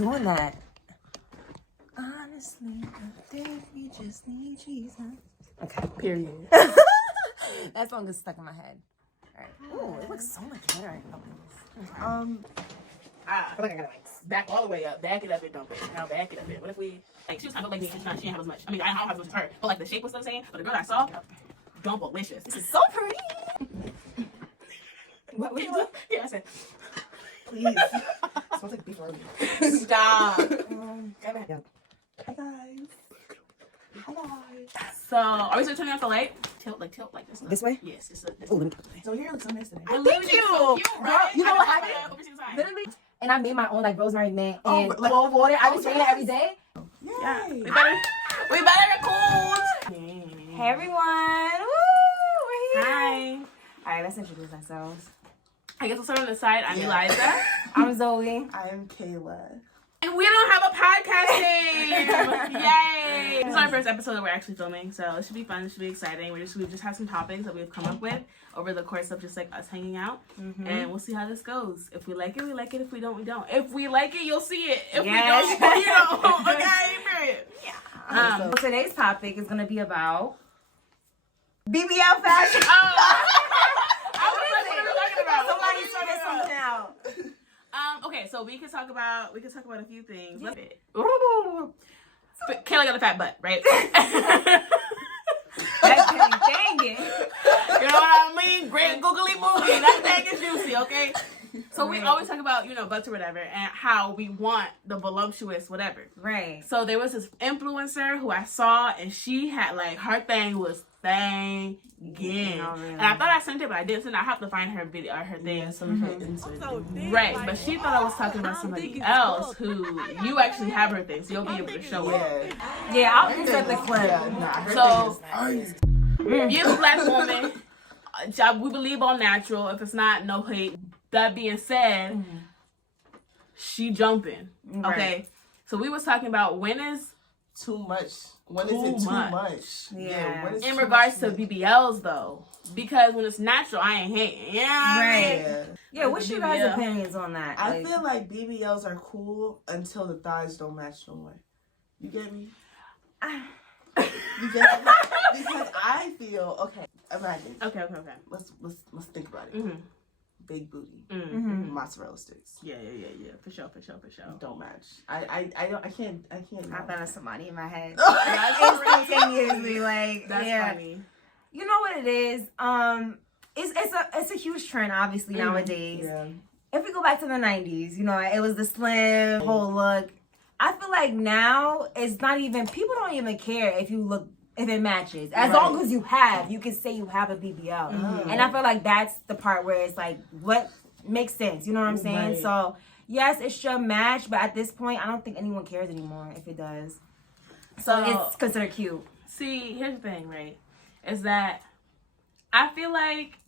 doing that. Honestly, I think we just need Jesus. Okay. Period. That song is stuck in my head. All right. Ooh, it looks so much better in focus. I feel like I gotta back all the way up, back it up and dump it. Now back it up. What if we she was kind of like me, she didn't have as much. I mean, I don't have as much as her, but like the shape was still the same. But the girl I saw, dump-alicious. This is so pretty. What you do? Yeah, I said, Please. It smells like beef rubber. stop. Hi guys. Hello. So, are we still turning off the light? Tilt like this. This way? Yes. This way. Oh, let me get So here looks so nice today. Thank you. So cute, right? You know what happened? Every single time. literally. And I made my own like rosemary mint and like- cold water. I was drinking it every day. Yeah. Yay. We better record. Hey everyone. Woo, we're here. Hi. All right, let's introduce ourselves. I guess we'll start on the side. I'm Eliza. I'm Zoe. I'm Kayla. And we don't have a podcast name! Yay! This is our first episode that we're actually filming, so it should be fun. It should be exciting. We just have some topics that we've come up with over the course of just like us hanging out, and we'll see how this goes. If we like it, we like it. If we don't, we don't. If we like it, you'll see it. If we don't, you know. Okay, period. Yeah. So today's topic is gonna be about BBL fashion. I was like, what are we talking about? Somebody figure something out. Okay, so we could talk about a few things. Ooh. Kayla got a fat butt, right? Dang it. You know what I mean? Great googly moogly. That thing is juicy, okay? So we always talk about, butts or whatever, and how we want the voluptuous whatever. Right. So there was this influencer who I saw, and she had like her thing was banging. Oh, really? And I thought I sent it, but I didn't send it. I have to find her video or her thing. Yeah, so we can insert it. Right, but she thought I was talking about somebody else who you actually have her thing, so you'll be able to show it. Yeah, I'll insert the clip. Her So, thing is nice. you're a black woman. We believe all natural. If it's not, no hate. That being said, she jumping. Okay, Right. so we was talking about when is Too much. When is it too much? Yeah. when is in too regards much to BBLs though, because when it's natural, I ain't hating. Yeah, Right. Yeah. Yeah, what's your guys' opinions on that? I feel like BBLs are cool until the thighs don't match no more. You get me? You get me? Because I feel imagine. Okay. Let's think about it. Mm-hmm. Big booty, mozzarella sticks. Yeah. For sure. Don't match. I can't. I thought of somebody in my head. That's Instantaneously, like, That's yeah. funny. You know what it is? It's a huge trend, obviously, nowadays. Yeah. If we go back to the 90s, it was the slim whole look. I feel like now it's not even, people don't even care if it matches. As long as you can say you have a BBL. And I feel like that's the part where it's like, what makes sense? You know what I'm saying? Right. So, yes, it should match, but at this point, I don't think anyone cares anymore if it does. So it's considered cute. See, here's the thing, right? Is that I feel like,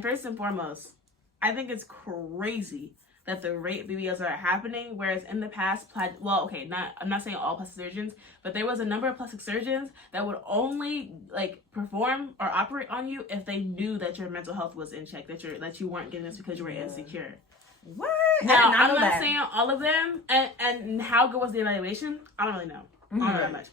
first and foremost, I think it's crazy that the rate BBLs are happening, whereas in the past, I'm not saying all plastic surgeons, but there was a number of plastic surgeons that would only like perform or operate on you if they knew that your mental health was in check, that you weren't getting this because you were insecure. What? Now, I'm not saying all of them, and how good was the evaluation? I don't really know. I don't know that much.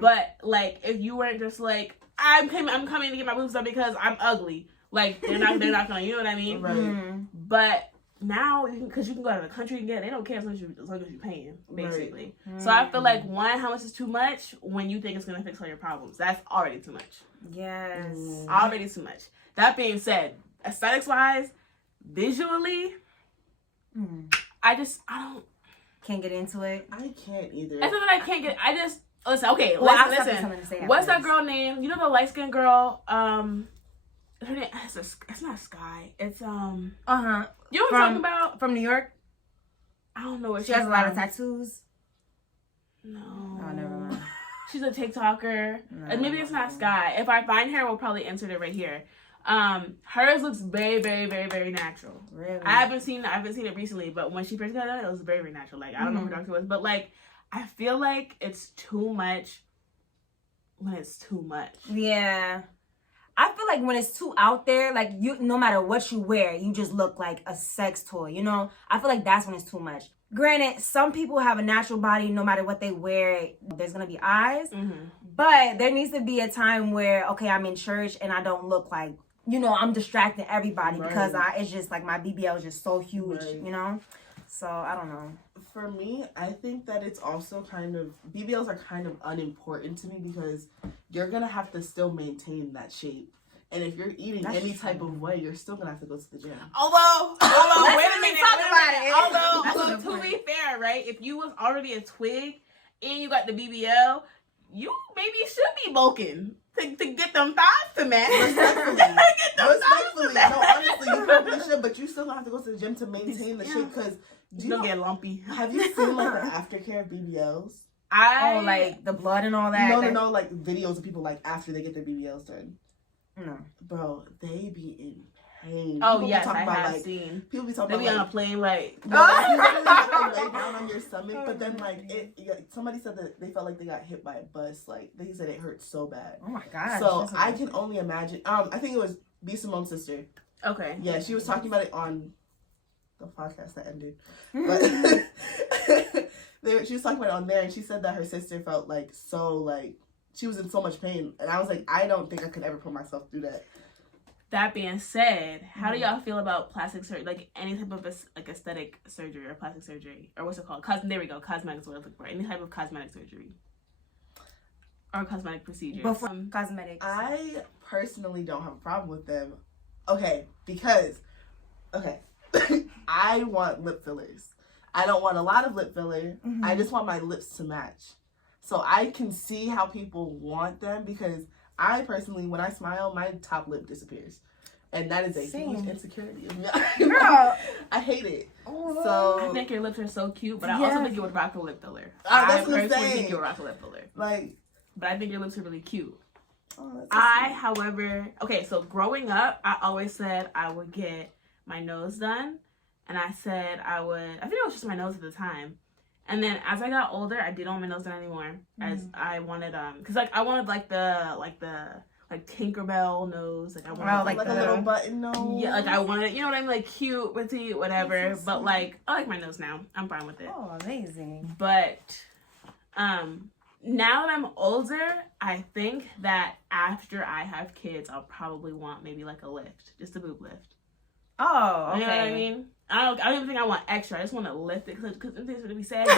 But like, if you weren't just like, I'm coming to get my boobs done because I'm ugly, like they're not gonna, you know what I mean? Right. But now, because you can go out of the country and get it, they don't care as long as you're paying, basically. Right. So I feel like, how much is too much when you think it's gonna fix all your problems? That's already too much. Yes. Already too much. That being said, aesthetics wise, visually, I don't. Can't get into it. I can't either. It's not that I can't get. I just listen. Okay, listen. What's that girl name? You know the light skinned girl. Her name. It's not Sky. It's You know what I'm talking about? From New York. I don't know what she has a lot of tattoos. No. Oh, never mind. She's a TikToker. And maybe it's not Sky. If I find her, we'll probably insert it right here. Hers looks very, very, very, very natural. Really? I haven't seen it recently, but when she first got it was very, very natural. Like, I don't know who her doctor was, but like, I feel like it's too much when it's too much. Yeah. I feel like when it's too out there, like you, no matter what you wear, you just look like a sex toy, you know? I feel like that's when it's too much. Granted, some people have a natural body, no matter what they wear, there's gonna be eyes. But there needs to be a time where, okay, I'm in church and I don't look like, you know, I'm distracting everybody because it's just like my BBL is just so huge, you know? So, I don't know. For me, I think that it's also kind of, BBLs are kind of unimportant to me because you're going to have to still maintain that shape. And if you're eating any type of way, you're still going to have to go to the gym. Although wait a minute. Talk about it. Although, to be fair, right, if you was already a twig and you got the BBL, you maybe should be bulking to get them thighs to match. Respectfully. No, honestly, you probably should, but you still gonna have to go to the gym to maintain the shape because you don't get lumpy. Have you seen like the aftercare of BBLs? Like the blood and all that? No, like videos of people like after they get their BBLs done. No. Bro, they be in pain. Oh, people yes, I have like, seen. People be talking they be about on a plane like... you have to lay down on your stomach, but then like somebody said that they felt like they got hit by a bus. Like they said it hurt so bad. Oh my god. So I can only imagine. I think it was B. Simone's sister. Okay. Yeah, she was talking about it on the podcast that ended. But she was talking about it on there, and she said that her sister felt like she was in so much pain, and I was like, I don't think I could ever put myself through that. That being said, how do y'all feel about plastic surgery, like any type of like aesthetic surgery or plastic surgery, or what's it called? There we go. Cosmetics, what I look for. Any type of cosmetic surgery or cosmetic procedure. Before cosmetics. I personally don't have a problem with them. Okay, because I want lip fillers. I don't want a lot of lip filler. I just want my lips to match. So I can see how people want them because I personally, when I smile, my top lip disappears. And that is a huge insecurity of me. Girl. I hate it. So I think your lips are so cute, but I also think you would rock a lip filler. I personally think you would rock a lip filler. But I think your lips are really cute. However, so growing up, I always said I would get my nose done. And I said I think it was just my nose at the time. And then as I got older, I didn't want my nose done anymore. As I wanted, cause I wanted the Tinkerbell nose. Like I wanted like a little button nose. Yeah, like I wanted, you know what I mean? Like cute, petite, whatever. But like, I like my nose now. I'm fine with it. Oh, amazing. But, now that I'm older, I think that after I have kids, I'll probably want maybe like a lift. Just a boob lift. Oh, okay. You know what I mean? I don't even think I want extra. I just want to lift it because things would be sad. You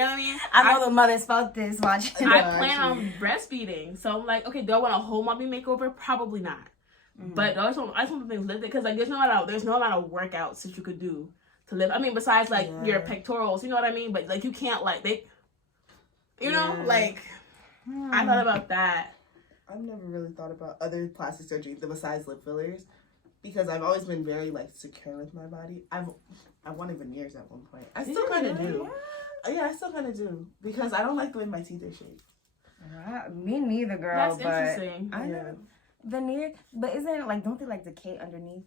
know what I mean? I know the mothers felt this watching. I plan on breastfeeding, so I'm like, okay, do I want a whole mommy makeover? Probably not. But I just want the things lifted because like there's no amount of workouts that you could do to lift. I mean, besides like your pectorals, you know what I mean? But like you can't like I thought about that. I've never really thought about other plastic surgery besides lip fillers. Because I've always been very like secure with my body. I wanted veneers at one point. I still kind of do. Yeah, I still kind of do because I don't like the way my teeth are shaped. Me neither, girl. That's interesting. I know veneer, but isn't it like don't they like decay underneath?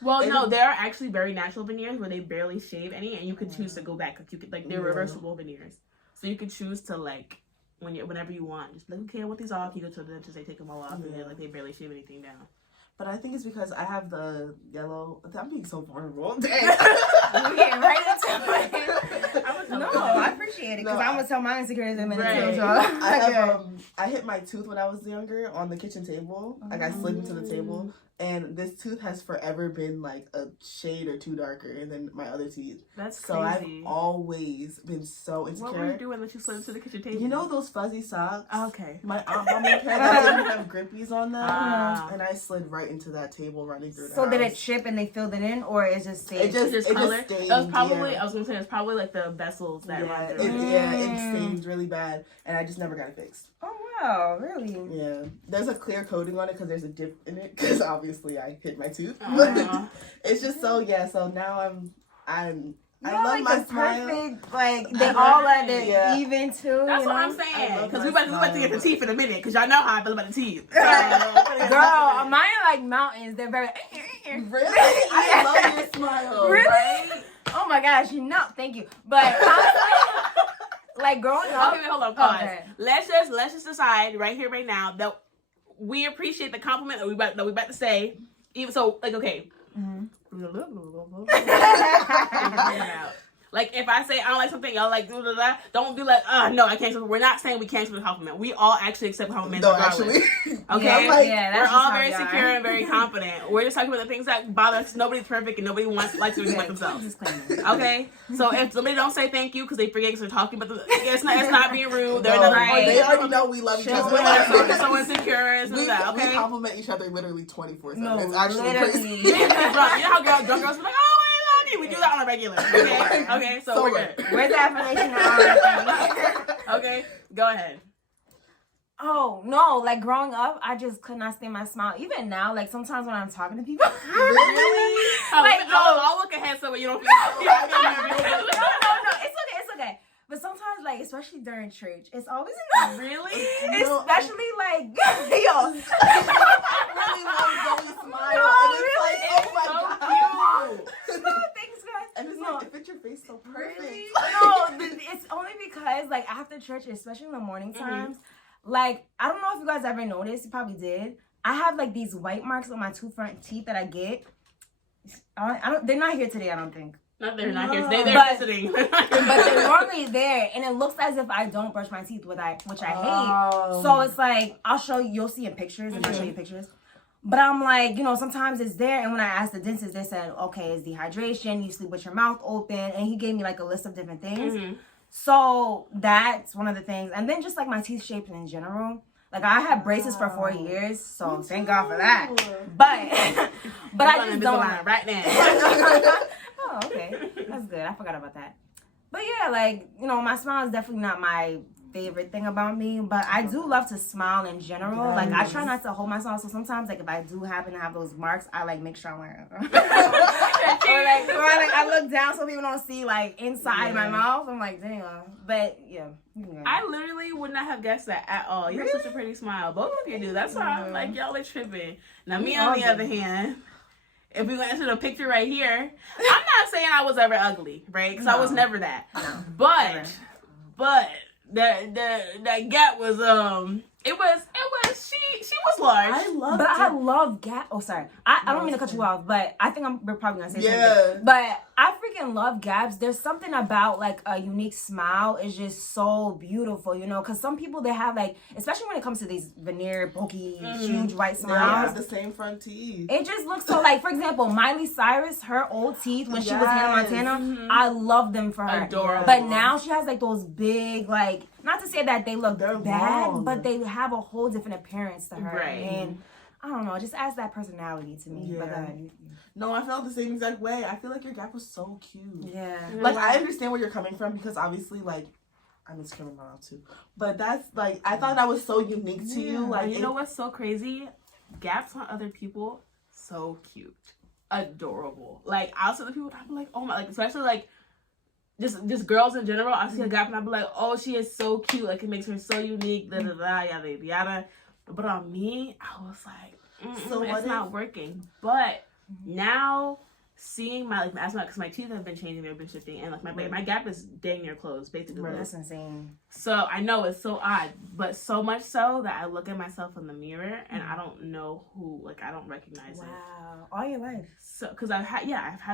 Well, no, there are actually very natural veneers where they barely shave any, and you could choose to go back. Like you could they're reversible veneers, so you could choose to like whenever you want, just like okay, I want these off. You go to the dentist, they take them all off, and then like they barely shave anything down. But I think it's because I have the yellow. I'm being so vulnerable. We're getting right into it. No, I appreciate it because I'm gonna tell my insecurities in a minute too. I hit my tooth when I was younger on the kitchen table. Like I slid into the table, and this tooth has forever been like a shade or two darker than my other teeth. That's crazy. So I've always been so insecure. What were you doing that you slid into the kitchen table? You know those fuzzy socks? Okay. My aunt bought me a pair that didn't have grippies on them, and I slid right into that table running through the house. Did it chip and they filled it in, or it just stayed? It just colored? stained. It was probably I was gonna say it's probably like the vessels that run through. It stained really bad, and I just never got it fixed. Oh wow, really? Yeah, there's a clear coating on it because there's a dip in it because obviously I hit my tooth. But it's just so now I love like my the smile. Perfect, like they all are even too. That's what I'm saying. Because we about to get the teeth in a minute. Because y'all know how I feel about the teeth. Girl, mine are like mountains. They're very. Really? I love your smile. Really? Right? Oh my gosh, thank you. But like growing up. Okay, hold on, pause. Okay. Let's just decide right here, right now that we appreciate the compliment that we about to say. Even so, like, okay. Like, if I say I don't like something, y'all like, don't be like, no, I can't. We're not saying we can't accept a compliment. We all actually accept compliments. No, regardless. actually. Okay? Yeah, we're all very secure and very confident. We're just talking about the things that bother us. Nobody's perfect and nobody likes to be like themselves. Okay? So if somebody don't say thank you because they forget because they're talking about it's not being rude. They're they already know we love each other. So insecure. We compliment each other literally 24/7. No, it's actually crazy. You know how drunk girls be like, oh, I love you. We do that on a regular. Okay, so we're good. Where's the affirmation? Okay, go ahead. Oh no, like growing up, I just could not stand my smile. Even now, like sometimes when I'm talking to people, really? I'll look ahead so you don't feel. No, it's okay. But sometimes, like, especially during church, it's always really, especially like yo, really love Zoe's smile, and it's like, oh my god, thanks guys. And it's like, it fits your face so perfect. Really? No, it's only because like after church, especially in the morning times, like I don't know if you guys ever noticed, you probably did. I have like these white marks on my two front teeth that I get. I don't. They're not here today, I don't think. They're not here. They're visiting. But they're normally there, and it looks as if I don't brush my teeth, which I hate. So it's like I'll show you. You'll see in pictures, and I'll show you pictures. But I'm like, sometimes it's there. And when I asked the dentist, they said, okay, it's dehydration. You sleep with your mouth open, and he gave me like a list of different things. So that's one of the things. And then just like my teeth shape in general. Like I had braces for 4 years, so thank God for that. But I just don't right now. Oh, okay. That's good. I forgot about that. But yeah, like, my smile is definitely not my favorite thing about me, but I do love to smile in general. Like I try not to hold myself, so sometimes like if I do happen to have those marks, I like make sure I'm wearing them. or I look down so people don't see like inside my mouth. I'm like, damn. But yeah. I literally would not have guessed that at all. You have such a pretty smile. Both of you do. That's why I'm like, y'all are tripping. Now me on the other hand, if we went into the picture right here, I'm not saying I was ever ugly, right? Because I was never that. No. But that gap was it was she was large. I love gap. Oh, sorry. I don't mean to cut you off, but I think we're probably gonna say something. But I freaking love gaps. There's something about like a unique smile is just so beautiful, because some people they have like, especially when it comes to these veneer, bulky, huge white smiles. They have the same front teeth. It just looks so like, for example, Miley Cyrus, her old teeth when she was Hannah Montana, I love them for her. Adorable. But now she has like those big, like, not to say that they look bad, but they have a whole different appearance to her. Right. And I don't know, it just adds that personality to me. Yeah. But no, I felt the same exact way. I feel like your gap was so cute. Yeah. Like, I understand where you're coming from because obviously, like, I'm insecure in my mouth too. But that's, like, I thought that was so unique to you. Like, you know what's so crazy? Gaps on other people, so cute. Adorable. Like, outside the people, I'm like, oh my, like, especially, like, just girls in general, I see a gap and I'm like, oh, she is so cute. Like, it makes her so unique, yada, yada. But on me, I was like, so it's not working. But now, seeing my asthma, because my teeth have been changing, they've been shifting, and like my gap is dang near closed, basically. Right. That's insane. So I know it's so odd, but so much so that I look at myself in the mirror and I don't know who, like I don't recognize it. Wow, all your life. So because I've had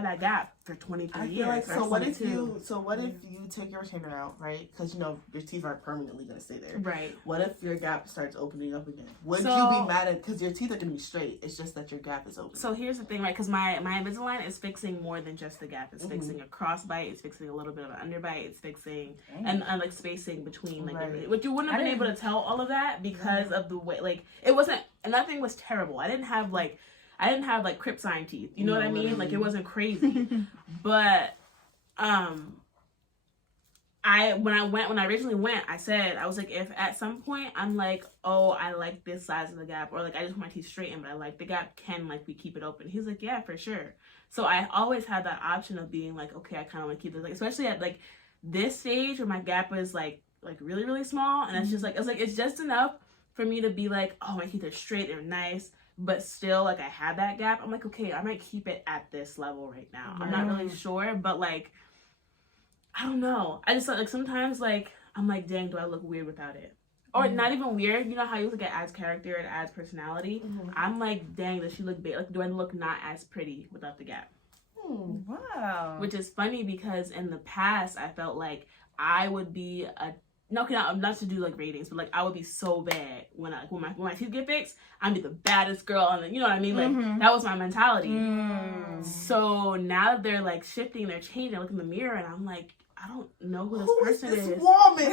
that gap for 23 years. Like, so what if you take your retainer out, right? Because your teeth aren't permanently gonna stay there. Right. What if your gap starts opening up again? Would you be mad at, because your teeth are gonna be straight? It's just that your gap is open. So here's the thing, right? Because my Invisalign is fixing more than just the gap. It's fixing a crossbite. It's fixing a little bit of an underbite. It's fixing and like spacing between like which you wouldn't have been able to tell all of that because of the way like it wasn't. And nothing was terrible. I didn't have like crip sign teeth. You know what I mean? Like it wasn't crazy. But when I originally went, I was like, if at some point I'm like, oh, I like this size of the gap, or like I just want my teeth straightened, but I like the gap, can like we keep it open? He's like, yeah, for sure. So I always had that option of being like, okay, I kind of want to keep it, like especially at like this stage where my gap is like really really small, and it's just like it's just enough for me to be like, oh, my teeth are straight, they're nice, but still like I had that gap. I'm like, okay, I might keep it at this level right now. I'm not really sure, but like I don't know. I just like sometimes like I'm like, dang, do I look weird without it? or not even weird. You know how you look at Ad's character and Ad's personality? I'm like, dang, does she look big? Like, do I look not as pretty without the gap? Wow. Which is funny because in the past, I felt like I would be not to do like ratings, but like I would be so bad when my teeth get fixed. I'd be the baddest girl on the, you know what I mean? Like that was my mentality. So now that they're like shifting, they're changing. I look in the mirror and I'm like, I don't know who this person is. Woman?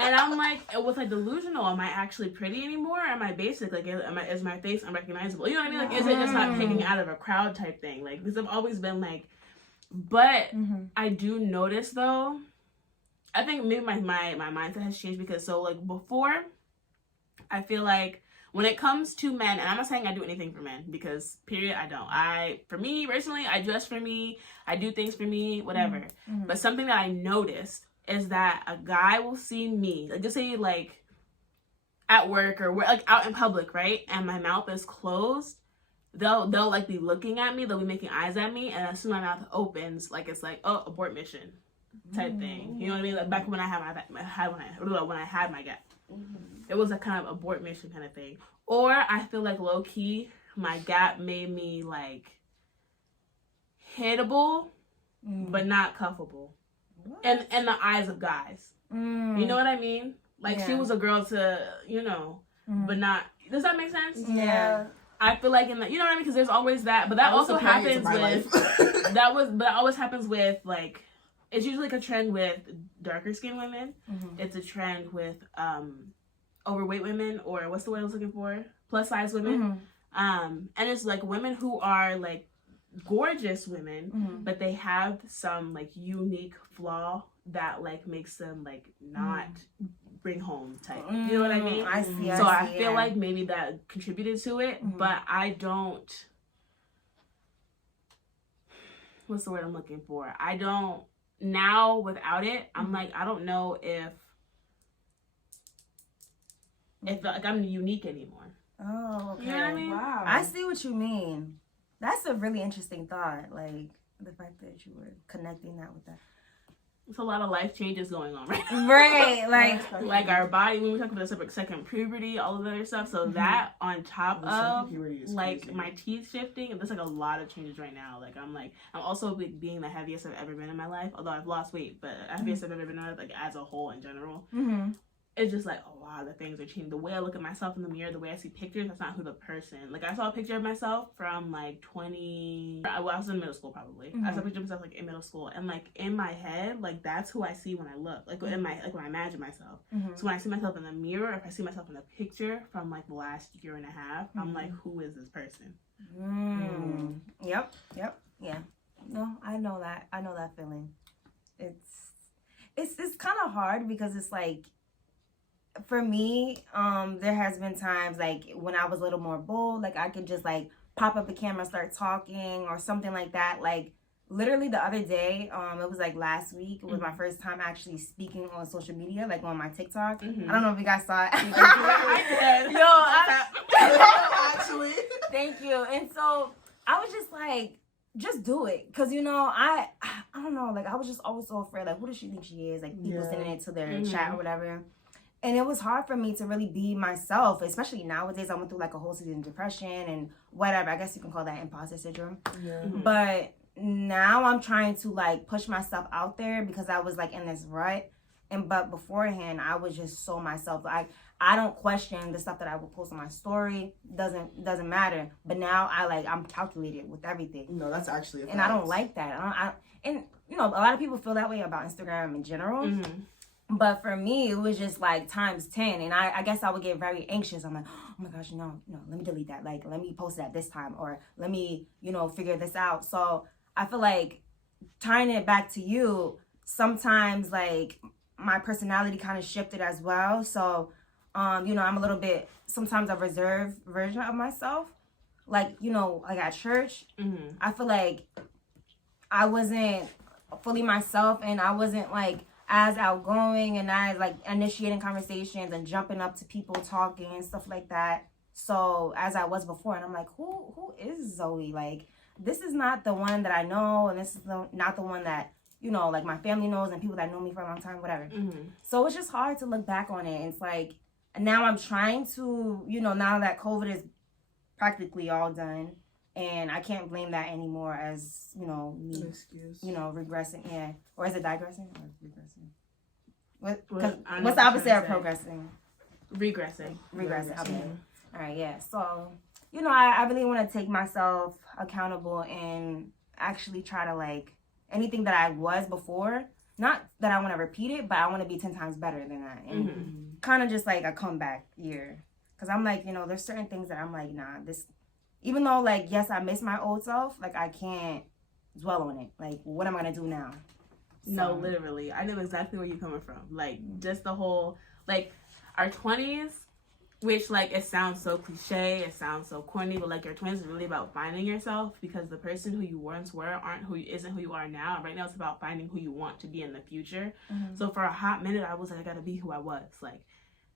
And I'm like, was I delusional? Am I actually pretty anymore? Or am I basic? Like, is my face unrecognizable? You know what I mean? Like, is it just not picking out of a crowd type thing? Like, because I've always been like, but I do notice though. I think maybe my mindset has changed because so like before, I feel like when it comes to men, and I'm not saying I do anything for men because period, I don't. For me personally, I dress for me, I do things for me, whatever. But something that I noticed is that a guy will see me, like just say like at work or like out in public, right? And my mouth is closed. They'll like be looking at me, they'll be making eyes at me, and as soon as my mouth opens, like it's like, oh, abort mission type thing. You know what I mean? Like back when I had my gap. It was a kind of abort mission kind of thing. Or I feel like low key, my gap made me like hittable, but not cuffable. And in the eyes of guys. You know what I mean? Like she was a girl to, you know, but not. Does that make sense? Yeah. I feel like in the, you know what I mean? Because there's always that, but that also happens with but that always happens with like. It's usually like a trend with darker skinned women. It's a trend with overweight women, or what's the word I was looking for? Plus size women. And it's like women who are like gorgeous women, but they have some like unique flaw that like makes them like not bring home type. You know what I mean? I see. So I feel like maybe that contributed to it, but I don't. What's the word I'm looking for? I don't. Now without it, I'm like, I don't know if like I'm unique anymore. Oh, okay. You know what I mean? Wow. I see what you mean. That's a really interesting thought. Like the fact that you were connecting that with that. It's a lot of life changes going on, right? Right. Like our body, when we talk about the second puberty, all of that other stuff. So that on top of like crazy. My teeth shifting, there's like a lot of changes right now. Like I'm also like, being the heaviest I've ever been in my life. Although I've lost weight, but heaviest I've ever been in my life, like as a whole in general. It's just like a lot of things are changing. The way I look at myself in the mirror, the way I see pictures, that's not who the person. Like I saw a picture of myself from like 20. I was in middle school probably. I saw a picture of myself like in middle school, and like in my head, like that's who I see when I look. Like in my when I imagine myself. So when I see myself in the mirror, if I see myself in a picture from like the last year and a half, I'm like, who is this person? Yep. Yeah. No, I know that. I know that feeling. It's kind of hard because it's like. For me, there has been times like when I was a little more bold, like I could just like pop up the camera, start talking or something like that. Like literally the other day, it was like last week. It was my first time actually speaking on social media, like on my TikTok. I don't know if you guys saw it. I did. Actually. Thank you. And so I was just like, just do it. Cause you know, I don't know, like I was just always so afraid, like, who does she think she is? Like people sending it to their chat or whatever. And it was hard for me to really be myself, especially nowadays. I went through like a whole season of depression and whatever. I guess you can call that imposter syndrome. But now I'm trying to like push myself out there because I was like in this rut. But beforehand, I was just so myself. Like I don't question the stuff that I would post on my story. Doesn't matter. But now I'm calculated with everything. No, that's actually a fact. And I don't like that. And you know, a lot of people feel that way about Instagram in general. But for me, it was just like times 10. And I guess I would get very anxious. I'm like, oh my gosh, no, let me delete that. Like, let me post it at this time. Or let me, figure this out. So I feel like tying it back to you, sometimes like my personality kind of shifted as well. So, I'm a little bit, sometimes a reserved version of myself. Like, like at church, I feel like I wasn't fully myself and I wasn't like, as outgoing and as like initiating conversations and jumping up to people talking and stuff like that. So as I was before, and I'm like, who is Zoe? Like, this is not the one that I know, and this is not the one that you know, like my family knows and people that know me for a long time, whatever. So it's just hard to look back on it. It's like, now I'm trying to, you know, now that COVID is practically all done, and I can't blame that anymore as, you know, me, you know, regressing, yeah. Or is it digressing or regressing? What's the opposite of progressing? Regressing. Okay. All right, yeah. So, you know, I really want to take myself accountable and actually try to, like, anything that I was before, not that I want to repeat it, but I want to be 10 times better than that. And kind of just like a comeback year. Because I'm like, you know, there's certain things that I'm like, nah, this, even though, like, yes, I miss my old self, like, I can't dwell on it. Like, what am I going to do now? So. No, literally. I know exactly where you're coming from. Like, just the whole, like, our 20s, which, like, it sounds so cliche, it sounds so corny, but, like, your 20s is really about finding yourself, because the person who you once were isn't who you are now. Right now, it's about finding who you want to be in the future. So for a hot minute, I was like, I gotta be who I was. Like,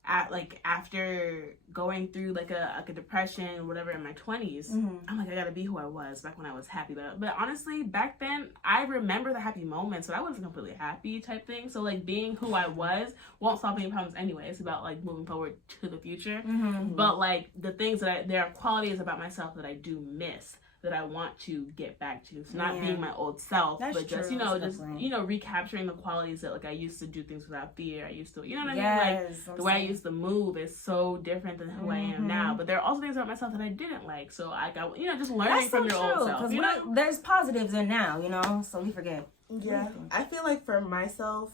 after going through like a depression, whatever, in my 20s, I'm like, I gotta be who I was back when I was happy. But honestly, back then, I remember the happy moments, but I wasn't completely happy type thing. So like, being who I was won't solve any problems anyway. It's about like moving forward to the future. But like, the things there are qualities about myself that I do miss, that I want to get back to. It's not being my old self, but just, you know, recapturing the qualities that, like, I used to do things without fear. I used to, you know what I mean? Like, the way I used to move is so different than who I am now. But there are also things about myself that I didn't like. So I got, you know, just learning from your old self. You know? There's positives in now, you know, so we forget. Yeah. I feel like for myself,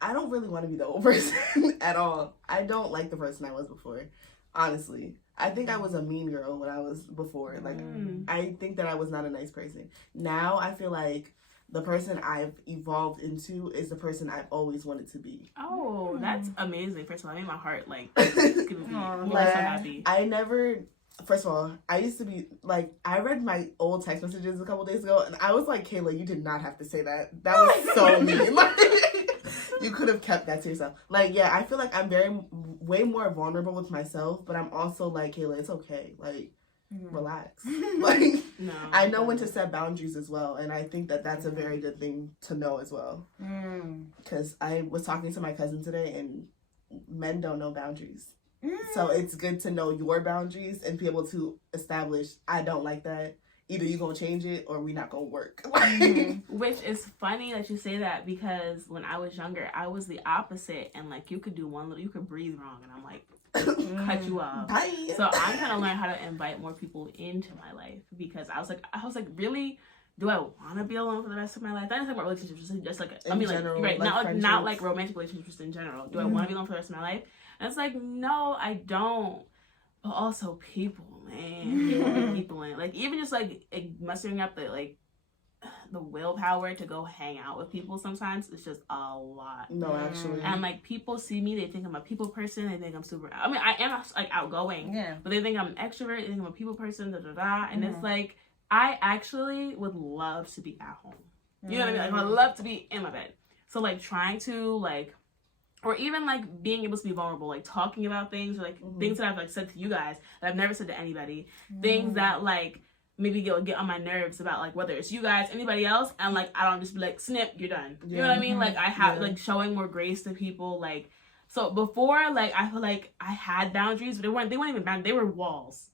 I don't really want to be the old person at all. I don't like the person I was before, honestly. I think I was a mean girl when I was before. Like, I think that I was not a nice person. Now, I feel like the person I've evolved into is the person I've always wanted to be. Oh, that's amazing. First of all, I made my heart, like, give me so happy. First of all, I used to be, like, I read my old text messages a couple days ago, and I was like, Kayla, you did not have to say that. That was so mean. Like, you could have kept that to yourself. Like, yeah, I feel like I'm way more vulnerable with myself, but I'm also like, Kayla, it's okay. Like, relax. Like, I know when to set boundaries as well, and I think that that's a very good thing to know as well. Because I was talking to my cousin today, and men don't know boundaries. So it's good to know your boundaries and be able to establish, I don't like that. Either you gonna change it or we not gonna work. Which is funny that you say that, because when I was younger, I was the opposite, and like, you could breathe wrong, and I'm like, cut you off. Bye. So I'm trying to learn how to invite more people into my life, because I was like, really? Do I want to be alone for the rest of my life? Not just about relationships, just like, I mean, general, like, right, not like romantic relationships in general. Do I want to be alone for the rest of my life? And it's like, no, I don't. But also people, man. People in. Like, even just like mustering up the willpower to go hang out with people sometimes, it's just a lot. No, actually. And like, people see me, they think I'm a people person, they think I'm super, I mean, I am like outgoing, but they think I'm an extrovert, they think I'm a people person, and it's like, I actually would love to be at home. You know what I mean? Like, I would love to be in my bed. So like, trying to like, or even like being able to be vulnerable, like talking about things, or like things that I've like said to you guys that I've never said to anybody, things that like maybe you'll get on my nerves about, like, whether it's you guys, anybody else, and like, I don't just be like, snip, you're done. You know what I mean? Like, I have like showing more grace to people. Like, so before, like, I feel like I had boundaries, but they weren't even boundaries, they were walls.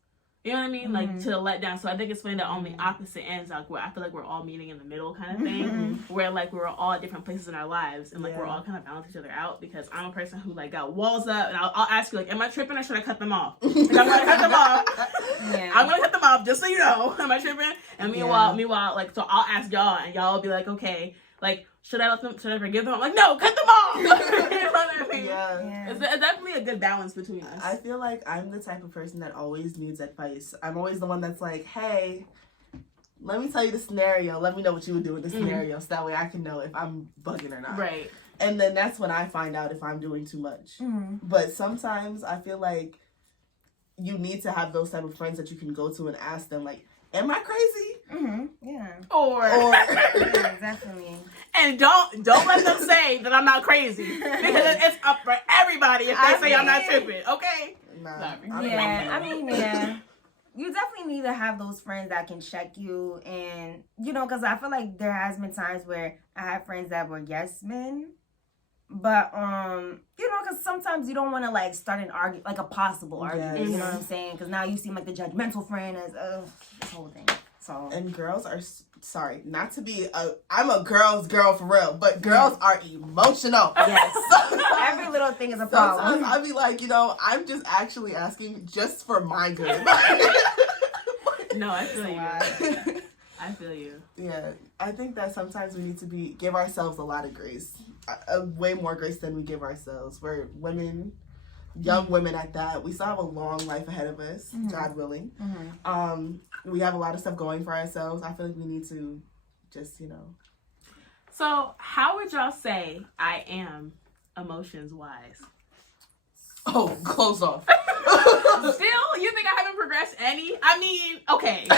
You know what I mean? Like, to let down. So I think it's funny that on the opposite ends, like, where I feel like we're all meeting in the middle kind of thing, where like we're all at different places in our lives, and like we're all kind of balance each other out, because I'm a person who like got walls up, and I'll ask you, like, am I tripping or should I cut them off? Like, I'm gonna cut them off. I'm gonna cut them off, just so you know. Am I tripping? And meanwhile, like, so I'll ask y'all, and y'all will be like, okay, like, should I forgive them? I'm like, no, cut them off. You know what I mean? It's definitely a good balance between us. I feel like I'm the type of person that always needs advice. I'm always the one that's like, hey, let me tell you the scenario. Let me know what you would do in the scenario, so that way I can know if I'm bugging or not. Right. And then that's when I find out if I'm doing too much. But sometimes I feel like you need to have those type of friends that you can go to and ask them, like, am I crazy? Or yeah, definitely. And don't let them say that I'm not crazy, because it's up for everybody if they say I'm not tripping. Okay. I mean, you definitely need to have those friends that can check you, and you know, because I feel like there has been times where I had friends that were yes men, but you know, because sometimes you don't want to like start an argument, like a possible argument. Yes. You know what I'm saying? Because now you seem like the judgmental friend as this whole thing. So And girls are sorry, not to be I'm a girl's girl for real, but girls are emotional. yes, every little thing is a problem. Sometimes I'll be like, you know, I'm just actually asking just for my good. No, I feel you. I feel you. Yeah, I think that sometimes we need to give ourselves a lot of grace, way more grace than we give ourselves. We're women, young women at that. We still have a long life ahead of us, God willing. We have a lot of stuff going for ourselves. I feel like we need to just, you know. So, how would y'all say I am emotions wise? Oh, close off. Still, you think I haven't progressed any? I mean, okay.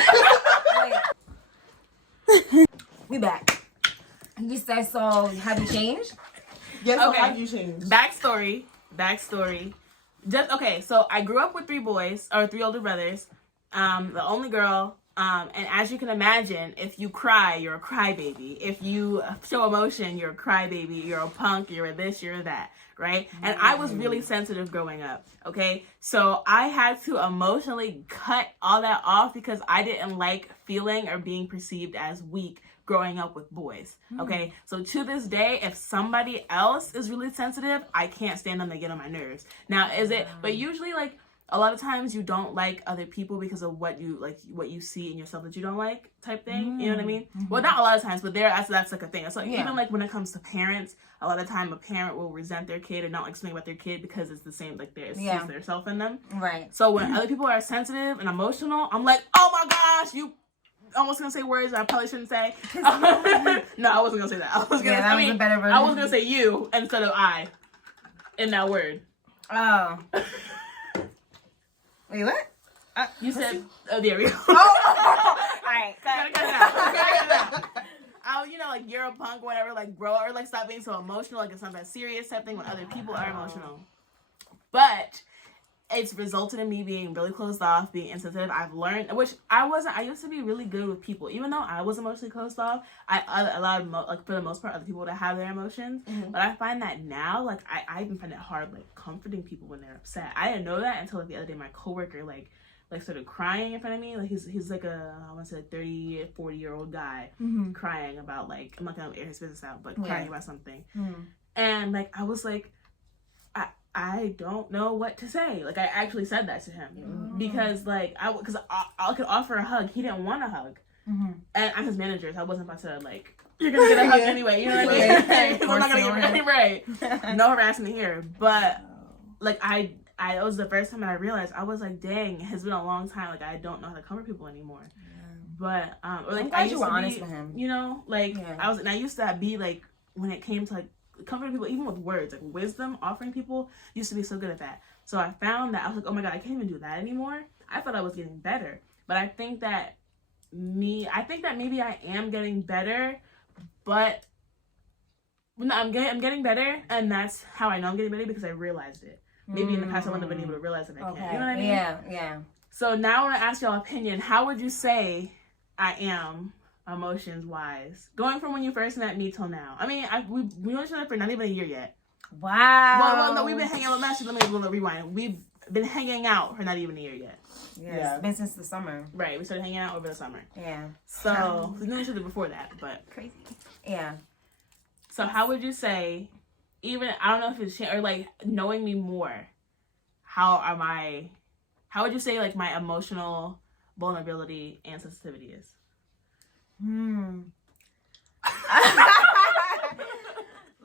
We back. You said so. Have you changed? Yes, Okay. have you changed? Backstory. Just okay. So I grew up with three older brothers. The only girl. And as you can imagine, if you cry, you're a crybaby. If you show emotion, you're a crybaby. You're a punk. You're a this. You're a that. Right? And I was really sensitive growing up. Okay, so I had to emotionally cut all that off because I didn't like feeling or being perceived as weak growing up with boys. Okay, so to this day, if somebody else is really sensitive, I can't stand them. They get on my nerves. Now, but usually like a lot of times you don't like other people because of what you see in yourself that you don't like type thing. You know what I mean? Well, not a lot of times, but that's like a thing. So even like when it comes to parents, a lot of time a parent will resent their kid or not like something about their kid because it's the same, like there's their self in them. Right. So when other people are sensitive and emotional, I'm like, oh my gosh, you almost gonna say words I probably shouldn't say. No, I wasn't gonna say that. I was gonna say you instead of I in that word. Oh. Wait, what? You said, oh, there we go. All right. Gotta cut it out. Oh, you know, like you're a punk, whatever. Like grow or like stop being so emotional. Like it's not that serious type thing when other people are emotional. But it's resulted in me being really closed off, being insensitive. I've learned, which I wasn't. I used to be really good with people, even though I was emotionally closed off. I allowed, like for the most part, other people to have their emotions. But I find that now, like I even find it hard, like comforting people when they're upset. I didn't know that until like the other day, my coworker like started crying in front of me. Like he's like I want to say 30, 40-year-old guy crying about like, I'm not gonna air his business out, but crying about something. And like I was like, I don't know what to say. Like I actually said that to him because like I could offer a hug. He didn't want a hug, and I'm his manager, so I wasn't about to like, you're gonna get a hug anyway. You know what I mean? I'm not gonna get right. No harassment here, but like I it was the first time I realized I was like, dang, it's been a long time. Like I don't know how to comfort people anymore. But or like I used you were to honest be, with him. you know, like I used to be like when it came to like comforting people, even with words, like wisdom, offering people, used to be so good at that. So I found that I was like, oh my god, I can't even do that anymore. I thought I was getting better, but I think that maybe I am getting better, but no, I'm getting better, and that's how I know I'm getting better because I realized it. Maybe in the past I wouldn't have been able to realize that I can't. You know what I mean? Yeah. So now I want to ask y'all opinion. How would you say I am emotions wise, going from when you first met me till now? I mean, we known each other for not even a year yet. Wow. Well, no, we've been hanging out. Let me rewind. We've been hanging out for not even a year yet. Yeah, it's been since the summer. Right, we started hanging out over the summer. Yeah. So we knew each other before that, but crazy. Yeah. So how would you say, even I don't know if it's or like knowing me more, how would you say like my emotional vulnerability and sensitivity is?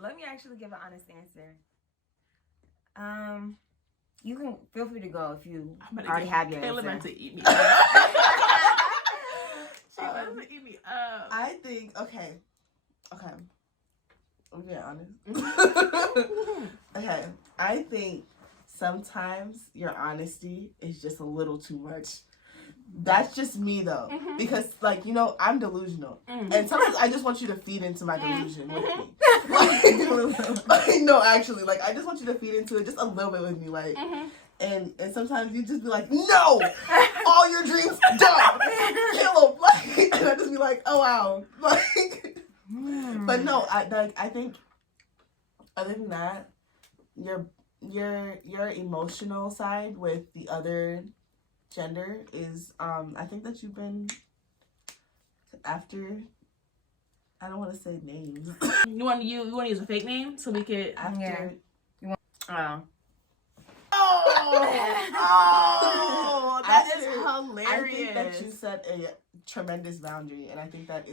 Let me actually give an honest answer. You can feel free to go if you already have your answer. About to eat me up. She about to eat me up. I think okay. I'm being honest. Okay, I think sometimes your honesty is just a little too much. That's just me though, because like, you know, I'm delusional, and sometimes I just want you to feed into my delusion with me. Like, no, actually, like I just want you to feed into it just a little bit with me, like, And sometimes you just be like, no, all your dreams done. Kill them. Like, and I just be like, oh wow. Like, but no, I think other than that, your emotional side with the other gender is I think that you've been after. I don't want to say names. You want to use a fake name so we could After. Oh. Oh, that is hilarious. hilarious. I think that you set a tremendous boundary, and I think that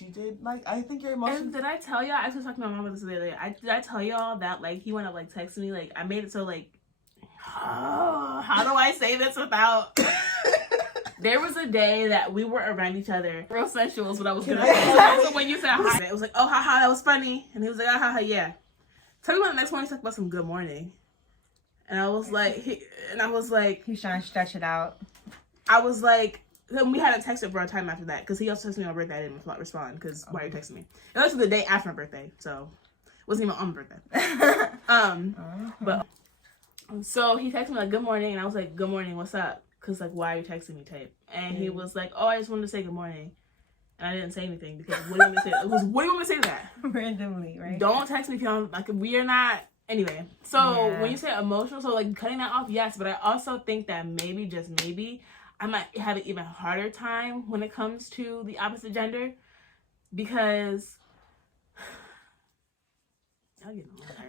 you did. Like, I think your emotions. And did I tell y'all? I was talking to my mom about this the other day. Did I tell y'all that like he went up like texting me? Like I made it so like, how do I say this without? There was a day that we were around each other. Real sensual is what I was gonna say. So when you said hi, it was like, oh, haha, that was funny. And he was like, ah, haha, yeah. Tell me when the next morning he talked about some good morning. And I was like, He's trying to stretch it out. I was like, then we had a text for a time after that because he also texted me on my birthday. I didn't respond because why are you texting me? It was the day after my birthday, so it wasn't even on my birthday. But so he texted me like, good morning. And I was like, good morning, what's up? Because, like, why are you texting me type? And he was like, oh, I just wanted to say good morning. And I didn't say anything because what do you want me to say? It was, what do you want me to say to that? Randomly, right? Don't text me if you don't, like, we are not, anyway. So, when you say emotional, so, like, cutting that off, yes. But I also think that maybe, just maybe, I might have an even harder time when it comes to the opposite gender. Because...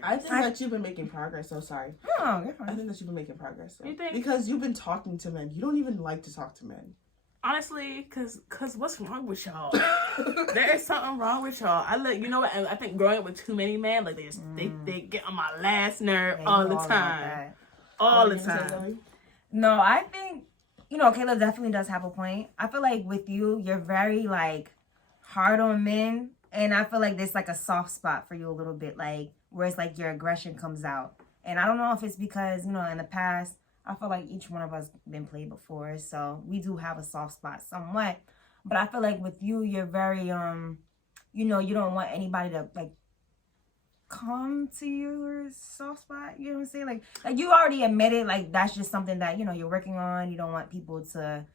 I think that you've been making progress. So sorry. Oh, you're fine. I think that you've been making progress. So. You think? Because you've been talking to men. You don't even like to talk to men. Honestly, cause what's wrong with y'all? There is something wrong with y'all. You know what? I think growing up with too many men, like they get on my last nerve all the time. All the time. No, I think Kayla definitely does have a point. I feel like with you, you're very like hard on men. And I feel like there's like a soft spot for you a little bit, like where it's like your aggression comes out. And I don't know if it's because, in the past, I feel like each one of us been played before. So we do have a soft spot somewhat. But I feel like with you, you're very, you don't want anybody to like come to your soft spot. You know what I'm saying? Like you already admitted, like that's just something that, you're working on. You don't want people to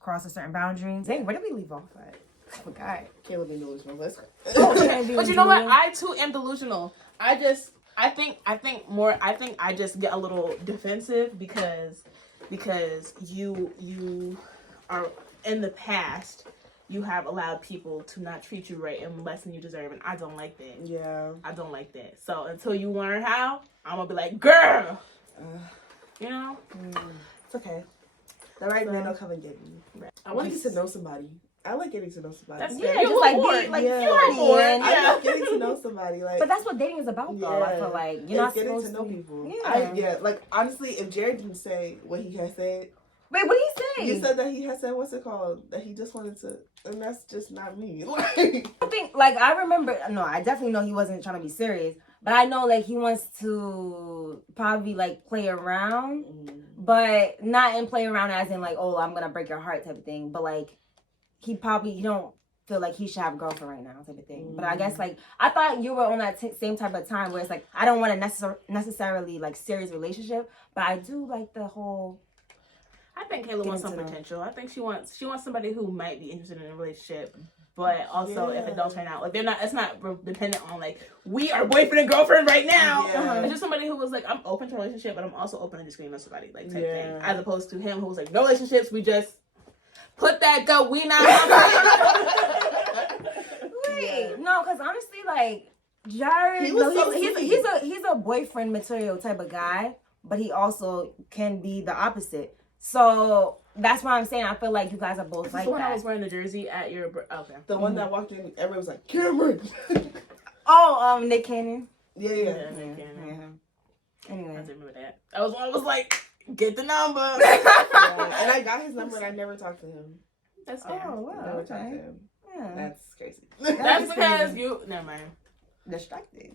cross a certain boundary. Dang, where did we leave off at? I forgot. Caleb being delusional. Let's But you know what? I too am delusional. I think I just get a little defensive because you are in the past you have allowed people to not treat you right and less than you deserve, and I don't like that. Yeah. I don't like that. So until you learn how, I'm gonna be like, girl. It's okay. The right man will come and get me. Right. I want to get to know somebody. I like getting to know somebody. That's Yeah, you just like bored. be like Yeah. you already in. I like getting to know somebody. Like, But that's what dating is about, though. I feel like you're not getting supposed to know people. Yeah. Like honestly, if Jared didn't say what he had said. Wait, what did he say? You said that he had said, what's it called? That he just wanted to, and that's just not me. Like, I think, like, I remember, no, I definitely know he wasn't trying to be serious, but I know, like, he wants to probably, like, play around, but not in play around as in, like, oh, I'm gonna break your heart type of thing, but, like, he don't feel like he should have a girlfriend right now type of thing. But I guess, like, I thought you were on that same type of time where it's, like, I don't want a necessarily, like, serious relationship, but I do like the whole... I think Kayla wants some potential. I think she wants somebody who might be interested in a relationship, but also if it don't turn out, like it's not dependent on like we are boyfriend and girlfriend right now. Yeah. It's just somebody who was like, I'm open to a relationship, but I'm also open to just getting to know somebody, like type thing. As opposed to him who was like, no relationships, we just put that go. We not. Wait, no, because honestly, like Jared, he's a boyfriend material type of guy, but he also can be the opposite. So that's why I'm saying I feel like you guys are both like the one that. I was wearing the jersey at your okay. The one that walked in, everyone was like, Cameron. Nick Cannon. Yeah. Anyway, I remember that. That was one I was like, get the number. And I got his number and I never talked to him. That's fair. Oh wow, Never talked to him. Yeah, That's crazy. That's because you never mind. distracted.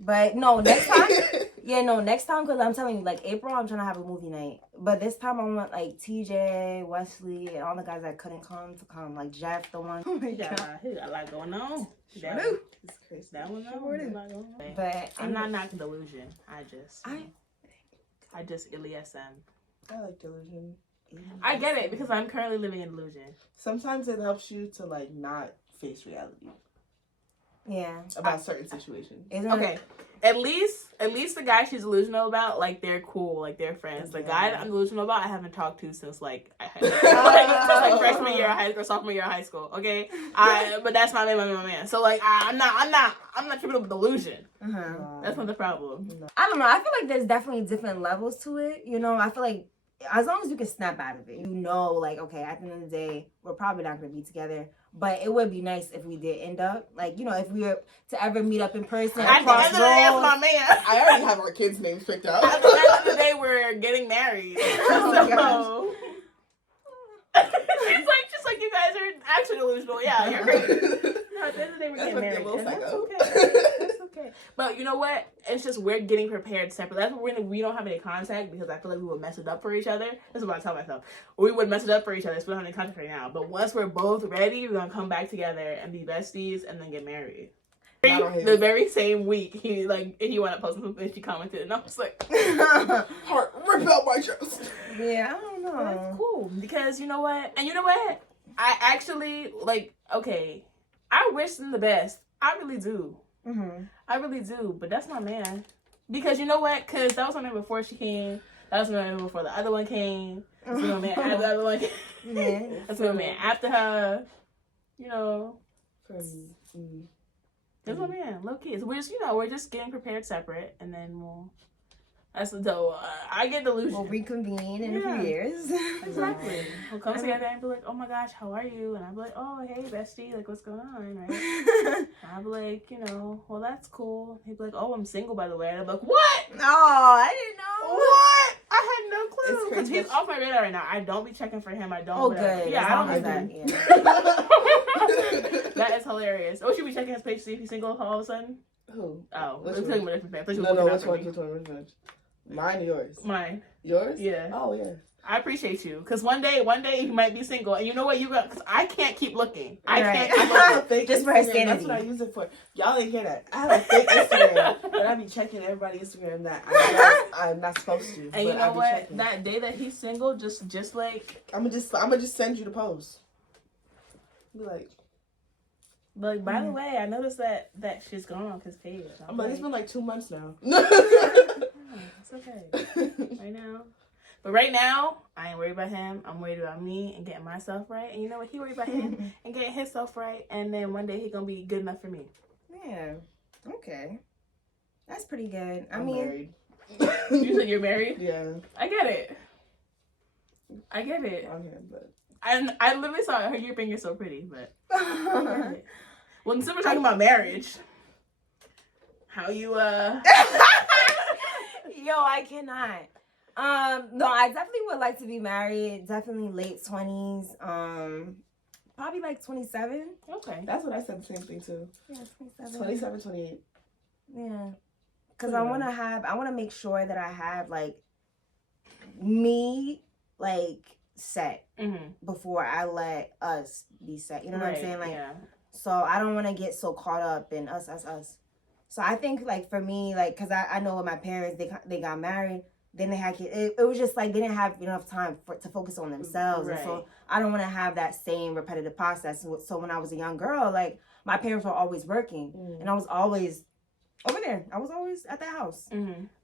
But no, next time. Next time, because I'm telling you, like, April, I'm trying to have a movie night. But this time, I want, like, TJ, Wesley, and all the guys that couldn't come to come. Like, Jeff, the one. Oh, my God. He got a lot going on. It's crazy. That one, though. But I'm not knocking delusion. I just ILSM. I like delusion. I get it because I'm currently living in delusion. Sometimes it helps you to like not face reality Yeah. about certain situations. Okay, at least the guy she's delusional about, like they're cool, like they're friends. The guy that I'm delusional about, I haven't talked to since like freshman year of high school, sophomore year of high school. Okay, but that's my man. So like I'm not tripping with delusion. That's not the problem. I don't know. I feel like there's definitely different levels to it. You know, I feel like as long as you can snap out of it, you know, like, okay, at the end of the day, we're probably not going to be together. But it would be nice if we did end up, like, you know, if we were to ever meet up in person. At the end of the day, that's my man. I already have our kids' names picked out. At the end of the day, we're getting married. Oh It's like, just like you guys are actually delusional. Yeah, you're great. No, at the end of the day, we're getting married. And that's okay. That's okay. But you know what? It's just we're getting prepared separate. That's when we don't have any contact because I feel like we would mess it up for each other. This is what I tell myself. We would mess it up for each other. So we don't have any contact right now. But once we're both ready, we're going to come back together and be besties and then get married. The very same week, he went up posting something, she commented, and I was like, heart rip out my chest. Yeah, I don't know. That's cool. Because you know what? And you know what? I actually, like, okay, I wish them the best. I really do. I really do. But that's my man. Because you know what? Because that was my man before she came. That was my man before the other one came. That's my man after the other one came. Yeah. That's my man after her. You know. That's my man. Low key. So we're just getting prepared separate. And then I get delusional. We'll reconvene in a few years. Exactly. We'll come together and be like, oh my gosh, how are you? And I'll be like, oh, hey, bestie, like, what's going on, right? I'll be like, well, that's cool. He'd be like, oh, I'm single, by the way. And I'm like, what? Oh, I didn't know. What? I had no clue. Because he's off my radar right now. I don't be checking for him. I don't. Oh, good. Yeah, I don't do that. Yeah. That is hilarious. Oh, should we check his page to see if he's single all of a sudden? Who? Oh, Which we're talking about different page. No, which one? Mine or yours? Mine. Yours? Yeah. Oh, yeah. I appreciate you, because one day you might be single, and you know what, because I can't keep looking. I can't keep looking. Just for her sanity. That's what I use it for. Y'all didn't hear that. I have a fake Instagram, but I be checking everybody's Instagram that I'm not supposed to. And you know what? Checking. That day that he's single, just like I'm gonna just send you the post. Be like, by the way, I noticed that she's gone off his page. I'm like, it's been like 2 months now. It's okay. Right now. But right now, I ain't worried about him. I'm worried about me and getting myself right. And you know what? He worried about him and getting himself right. And then one day he gonna be good enough for me. Yeah. Okay. That's pretty good. I'm married. You said you're married? Yeah. I get it. Okay, but I literally saw her. You're being so pretty, but well, since we're talking about marriage, how you Yo, I cannot. No, I definitely would like to be married. Definitely late 20s. Probably like 27. Okay. That's what I said, the same thing too. Yeah, 27. 27, 28. Yeah. Because I want to make sure that I have like me like set before I let us be set. You know what I'm saying? Like, yeah. So I don't want to get so caught up in us. So I think like for me, like, because I know with my parents, they got married. Then they had kids. It was just like they didn't have enough time to focus on themselves. Right. And so I don't want to have that same repetitive process. So when I was a young girl, like my parents were always working. And I was always over there. I was always at the house.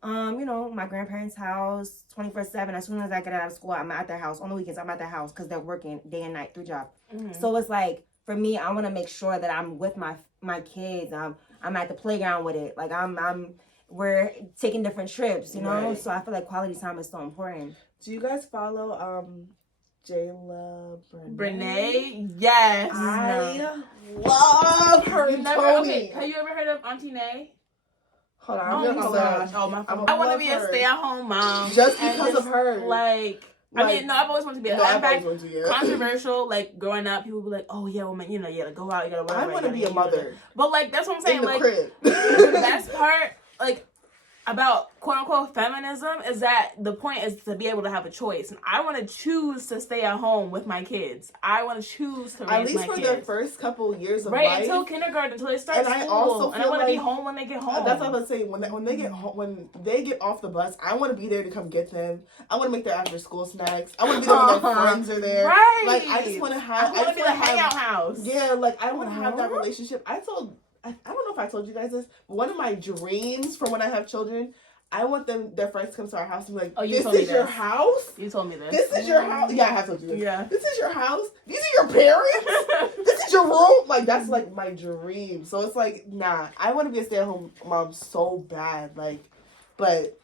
My grandparents' house, 24/7. As soon as I get out of school, I'm at their house. On the weekends, I'm at their house because they're working day and night, 3 jobs. So it's like, for me, I want to make sure that I'm with my kids. I'm at the playground with it. Like we're taking different trips, you know? Right. So I feel like quality time is so important. Do you guys follow Jayla Brene? Yes. I love her. Okay, have you ever heard of Auntie Nay? Hold on. Oh my gosh. Oh my God. I want to be a stay-at-home mom. Just because of her. I've always wanted to be controversial. Like, growing up, people would be like, oh, yeah, woman, like, go out, you gotta I want to be a mother. But, like, that's what I'm saying. In the like, crib. The best part, like, about quote unquote feminism is that the point is to be able to have a choice. And I want to choose to stay at home with my kids. I want to choose to raise at least my for kids. their first couple years of right, life. until kindergarten, until they start And school. I also and I feel want to like, be home when they get home. That's what I was saying. When they get home, when they get off the bus, I want to be there to come get them. I want to make their after school snacks. I want to be there when their friends are there. Right. Like I just want to have. I want to be the hangout house. Yeah, like I want to have that relationship. I don't know if I told you guys this, but one of my dreams for when I have children, I want their friends to come to our house and be like, oh, this is your house? You told me this. This is your house? Yeah, I have told you this. Yeah. This is your house? These are your parents? This is your room? Like, that's like my dream. So it's like, nah, I want to be a stay-at-home mom so bad. Like, but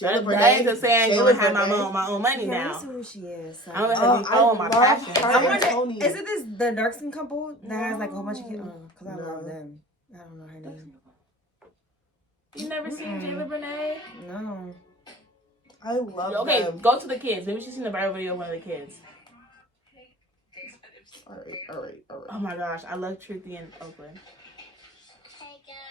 that ain't just saying I'm going to have my own money now. That's who she is. So. I'm going to be following my passion. I wonder, is it the dark skin couple that has like a whole bunch of kids? Because I love them. I don't know her name. You never seen Jayla Brene? No. I love them. Okay, go to the kids. Maybe she's seen the viral video of one of the kids. All right. Oh my gosh, I love Truthy in Oakland. Hey guys.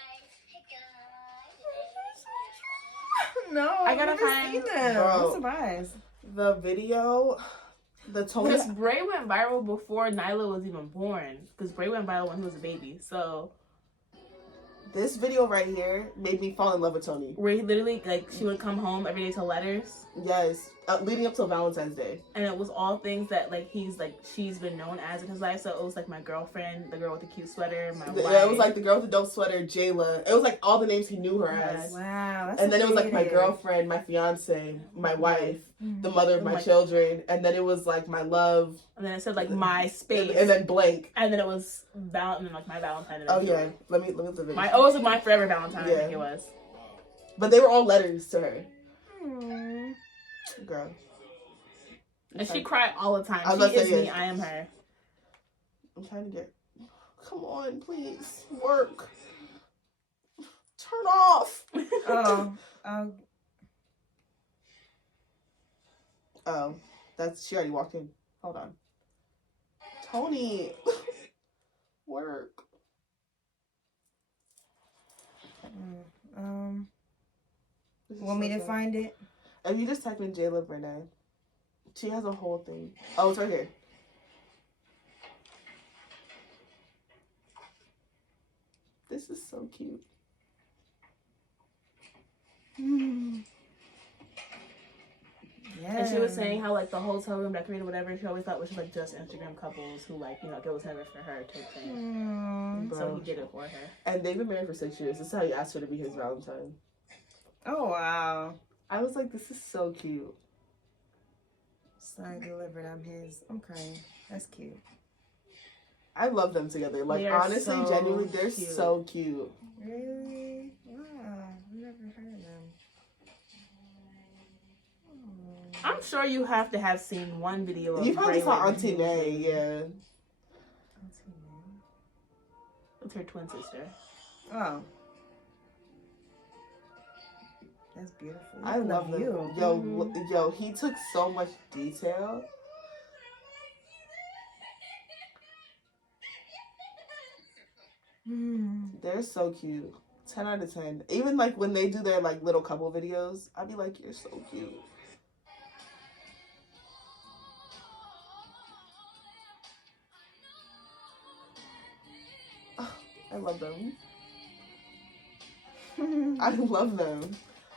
No, I gotta I've never find- seen them. Bro. I'm surprised. The video, the Tony. Because Bray went viral before Nyla was even born. Because Bray went viral when he was a baby. So This video right here made me fall in love with Tony. where he literally, like, she would come home every day to letters. Yes, leading up till Valentine's Day. And it was all things that, like, she's been known as in his life. So it was, like, my girlfriend, the girl with the cute sweater, my wife. Yeah, it was like the girl with the dope sweater, Jayla. It was like all the names he knew her as. Wow. That's And then it was like my creative. girlfriend, my fiance, my wife, the mother of my my- children, and then it was like my love, And then it said, like, my space. and then blank. And then it was and then, like, my Valentine. And Oh then yeah, let me look at the video. it was my forever Valentine, I Yeah. think it was. But they were all letters to her, Hmm. girl. And she cried all the time. I was She about to is say, me, yeah. I am her. I'm trying to get. Come on, please work. Turn off. Oh, that's she already walked in. Hold on. Tony, work. This is Want me so to sad. find it? If you just type in Jayla Brene, she has a whole thing. Oh, it's right here. This is so cute. Yeah. And she was saying how, like, the hotel room decorated, whatever, she always thought was like just Instagram couples who, like, you know, it was never for her type thing. So Bro. he did it for her. And they've been married for 6 years. This is how he asked her to be his Valentine. Oh wow. I was like, this is so cute. Signed, delivered. I'm his. I'm crying. That's cute. I love them together. Like, They are honestly, so genuinely, they're cute. so cute. Really? Wow. I've never heard of them. I'm sure you have to have seen one video of You probably Bray saw with Auntie him. Nay, yeah. It's her twin sister. Oh. That's beautiful. I love them. you. Yo, he took so much detail. They're so cute. 10 out of 10. Even like when they do their like little couple videos, I'd be like, you're so cute. Oh, I love them. I love them.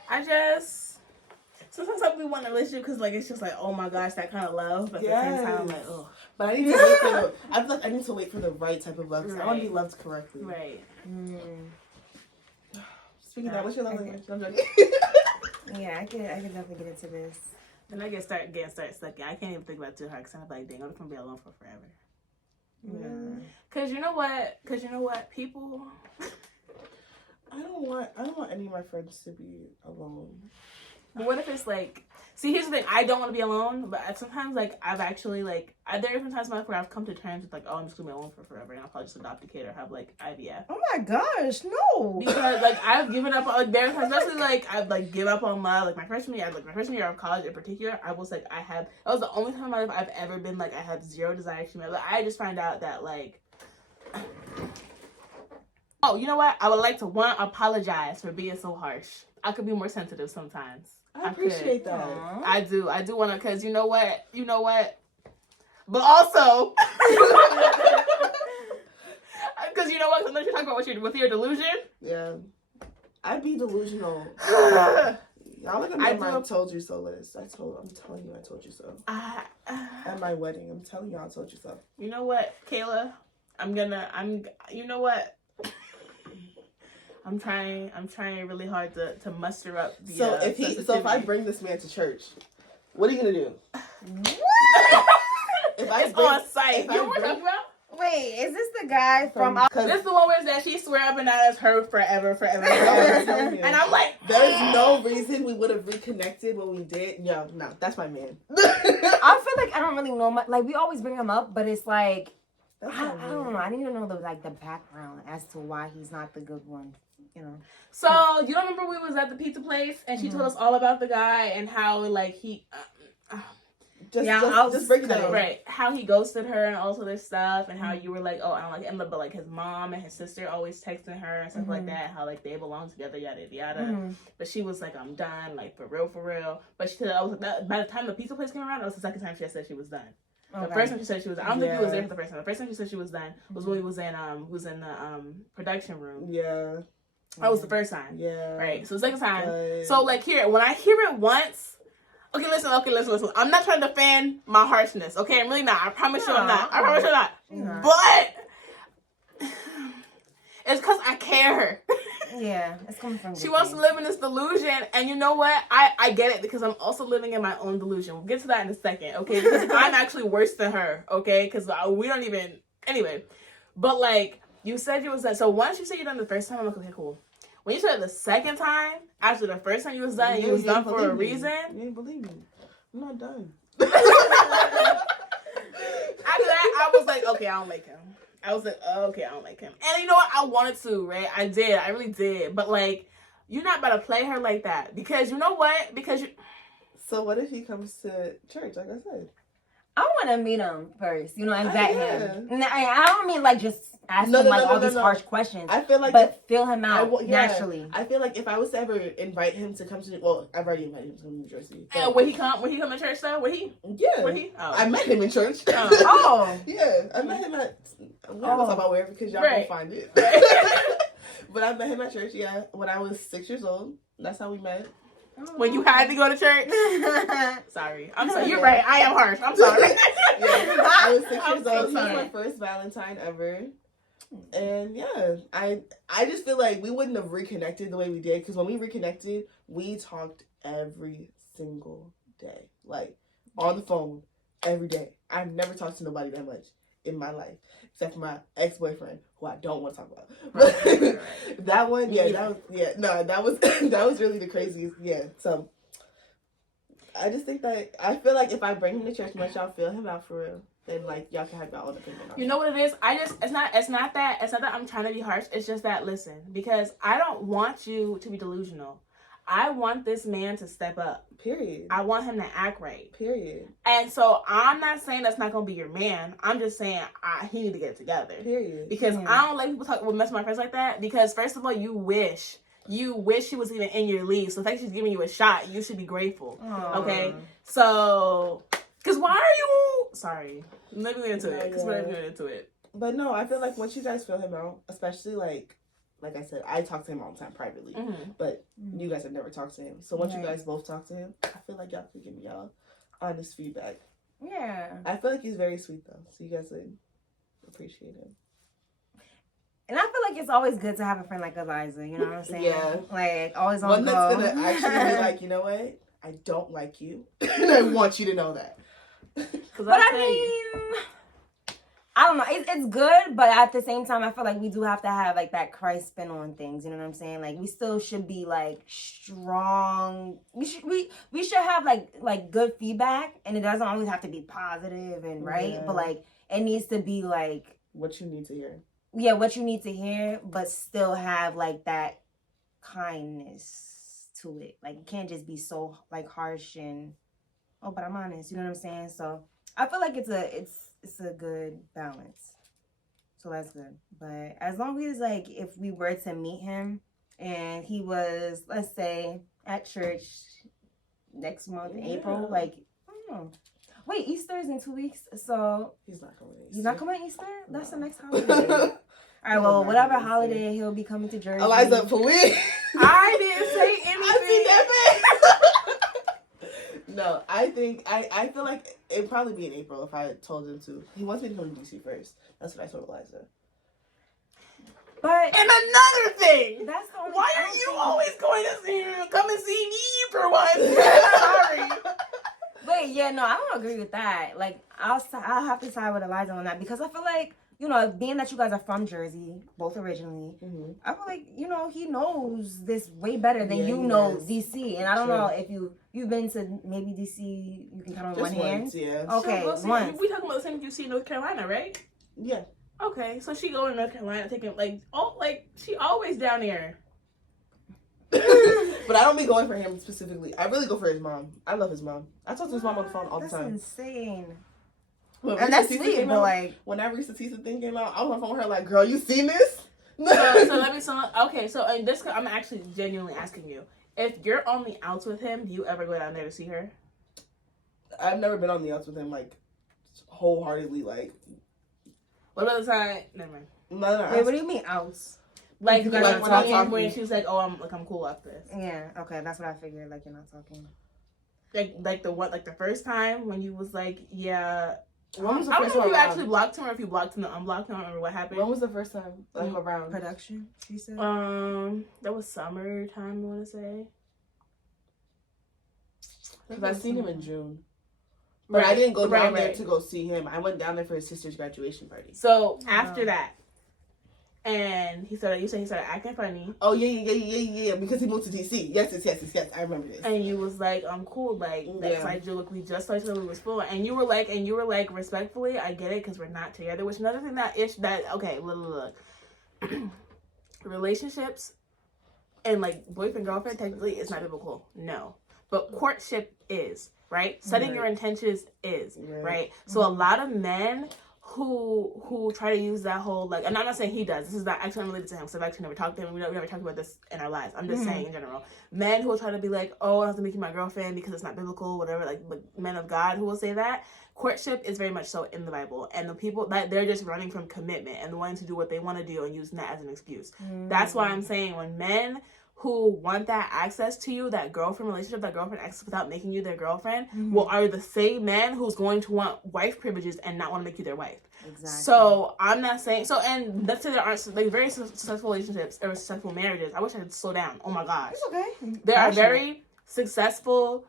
I just sometimes I be wanting a relationship because, like, it's just like, oh my gosh, that kind of love. But at the same time, I'm like, oh, But I need to wait for the. I feel like I need to wait for the right type of love. 'Cause I want to be Right. loved correctly. right. Speaking of that, what's your love Okay. language? I'm joking. Yeah, I can definitely get into this. Then I start stuck. I can't even think about it too hard because I'm like, dang, I'm just gonna be alone for forever. Yeah. Cause you know what, people. I don't want any of my friends to be alone. But what if it's like, see, here's the thing. I don't want to be alone, but sometimes, like, I've actually, like, there are some times in my life where I've come to terms with, like, oh, I'm just going to be alone for forever, and I'll probably just adopt a kid or have, like, IVF. Oh my gosh, no. Because, like, I've given up, like, there are times, especially, like, I've, like, give up on love. Like, my freshman year of college in particular, I was, like, that was the only time in my life I've ever been, like, I had zero desire to marry. Like, I just find out that, like, Oh, you know what? I would like to apologize for being so harsh. I could be more sensitive sometimes. I appreciate that. Aww. I do want to, because you know what? But also, because you know what? Sometimes you're talking about with your delusion. Yeah. I'd be delusional. Y'all look at me I at my do- told you so list. I'm telling you I told you so. At my wedding, I'm telling y'all I told you so. You know what, Kayla? You know what? I'm trying really hard to muster up the So if I bring this man to church, what are you gonna do? If I it's on site. if You know I what we're bring- talking about? Wait, is this the guy from? This is the one where it's that she swear up and down as her forever. telling you. And I'm like, There's no reason we would have reconnected when we did. No, that's my man. I feel like I don't really know much. Like we always bring him up, but it's like That's I my don't man. know. I need to know the background as to why he's not the good one. You know. so you don't remember we was at the pizza place and she told us all about the guy and how like he. Just break it down. Right, how he ghosted her and also this stuff, and how you were like, oh, I don't like him, but like his mom and his sister always texting her and stuff like that, how like they belong together, yada yada. But she was like, I'm done, like for real. But she said, by the time the pizza place came around, that was the second time she had said she was done. The first time she said she was done, I don't think you was there for the first time. The first time she said she was done was when we was in the production room. Yeah. That was the first time. Yeah. Right. So the second time. But- So like when I hear it once. Okay, listen. I'm not trying to defend my harshness. Okay, I'm really not. I promise you I'm not. But it's because I care. Yeah, it's coming from. She wants to live in this delusion, and you know what? I get it because I'm also living in my own delusion. We'll get to that in a second, okay? Because I'm actually worse than her, okay? Because we don't even anyway. But like you said, you was that. So once you said you're done the first time, I'm like, okay, cool. When you said it the second time, after the first time you was done, you was done for a reason. You didn't believe me. I'm not done. After that, I was like, okay, I don't like him. I was like, oh, okay, I don't like him. And you know what? I wanted to, right? I did. I really did. But like, you're not about to play her like that. Because you know what? So what if he comes to church, like I said? I want to meet him first, you know, and vet yeah. him. And I don't mean like just ask him all these harsh questions. I feel like, but feel him out yeah, naturally. I feel like if I was to ever invite him to come to, well, I've already invited him to New Jersey. And when he come to church though? Yeah. Where he? Oh. I met him in church. Oh. Yeah, I met him at. I'm not gonna talk about where because y'all Right. won't find it. But I met him at church. Yeah, when I was 6 years old. That's how we met. When you had to go to church? Sorry. I'm sorry. You're right. I am harsh. I'm sorry. Yeah, I was 6 I'm years so old. He was sorry. my first Valentine ever. And yeah, I just feel like we wouldn't have reconnected the way we did because when we reconnected, we talked every single day, like on the phone every day. I've never talked to nobody that much in my life except for my ex-boyfriend, who I don't want to talk about. But that one, that was really the craziest. Yeah, so I just think that I feel like if I bring him to church much, y'all feel him out for real. Then like y'all can have your own opinion on it. You know what it is? It's not that I'm trying to be harsh. It's just that listen, because I don't want you to be delusional. I want this man to step up. Period. I want him to act right. Period. And so I'm not saying that's not gonna be your man. I'm just saying he need to get it together. Period. Because I don't like people mess with my friends like that. Because first of all, you wish he was even in your league. So the fact she's giving you a shot, you should be grateful. Aww. Okay. So, because why are you? Sorry. Let me get into it. Because we're not getting into it. But no, I feel like once you guys feel him out, especially like I said, I talk to him all the time privately, but you guys have never talked to him. So once you guys both talk to him, I feel like y'all could give me y'all honest feedback. Yeah. I feel like he's very sweet though, so you guys would appreciate him. And I feel like it's always good to have a friend like Eliza, you know what I'm saying? Yeah. Like, always on One go. that's gonna actually be like, you know what? I don't like you, and I want you to know that. But I mean, I don't know. It's good, but at the same time, I feel like we do have to have like that Christ spin on things. You know what I'm saying? Like we still should be like strong. We should have like good feedback, and it doesn't always have to be positive and right. Yeah. But like it needs to be like What you need to hear. Yeah, what you need to hear, but still have like that kindness to it. Like it can't just be so like harsh and but I'm honest. You know what I'm saying? So I feel like it's a good balance. So that's good. But as long as, like, if we were to meet him and he was, let's say, at church next month in April, like, I don't know. Wait, Easter is in 2 weeks, so He's not coming. he's not coming at Easter? That's the next holiday. No. All right, well, whatever holiday he'll be coming to Jersey. Eliza, please. I didn't say anything. No, I think I feel like it'd probably be in April if I told him to. He wants me to come to DC first. That's what I told Eliza. But And another thing. that's the only Why I are don't you think- always going to see him? Come and see me for once. Sorry. Wait, yeah, no, I don't agree with that. Like, I'll have to side with Eliza on that because I feel like, you know, being that you guys are from Jersey, both originally, I feel like, you know, he knows this way better than you know DC. And I don't know if you've been to maybe DC, you can count on Just one hand. once, yeah. Okay, So, once. we talking about the same you see in North Carolina, right? Yeah. Okay, so she go to North Carolina taking she always down there. But I don't be going for him specifically. I really go for his mom. I love his mom. I talk to his mom on the phone all the time. That's insane. When And Reese's that's Pieces sweet, came but out- like, when that Reese's Pieces thing came out, I was on the phone with her like, girl, you seen this? So in this, I'm actually genuinely asking you, if you're on the outs with him, do you ever go down there to see her? I've never been on the outs with him like wholeheartedly. Like, What about the time? Never mind. no. wait, what do you mean outs? Like You when guys when not I talking. when she was like, "Oh, I'm cool after this." Yeah, okay, that's what I figured. Like, you're not talking. Like the first time when you was like, "Yeah." When was the I don't first know if time you around? actually blocked him or if you blocked him and unblocked him or what happened. When was the first time around? Production, she said. That was summertime. I want to say. Because I seen him in June. But I didn't go down there right. to go see him. I went down there for his sister's graduation party. So after that, and you said he started acting funny. Oh, yeah. Because he moved to DC. Yes. I remember this. And you was like, I'm cool, like, that's like, look, we just started till we was full. And you were like, respectfully, I get it, because we're not together. Which another thing okay, look. Relationships and, like, boyfriend, girlfriend, technically, is not biblical. No. But courtship is, right? Setting your intentions is, right? So a lot of men who try to use that whole, like, and I'm not saying he does, this is not actually unrelated to him, because I've actually never talked to him, we never talked about this in our lives, I'm just saying in general, men who will try to be like, oh, I have to make you my girlfriend because it's not biblical, whatever, like men of God who will say that. Courtship is very much so in the Bible, and the people that they're just running from commitment and wanting to do what they want to do and using that as an excuse. That's why I'm saying when men who want that access to you, that girlfriend relationship, that girlfriend access without making you their girlfriend, are the same men who's going to want wife privileges and not want to make you their wife. Exactly. So I'm not saying and let's say there aren't like very successful relationships or successful marriages. I wish I could slow down. Oh my gosh. It's okay. There are very successful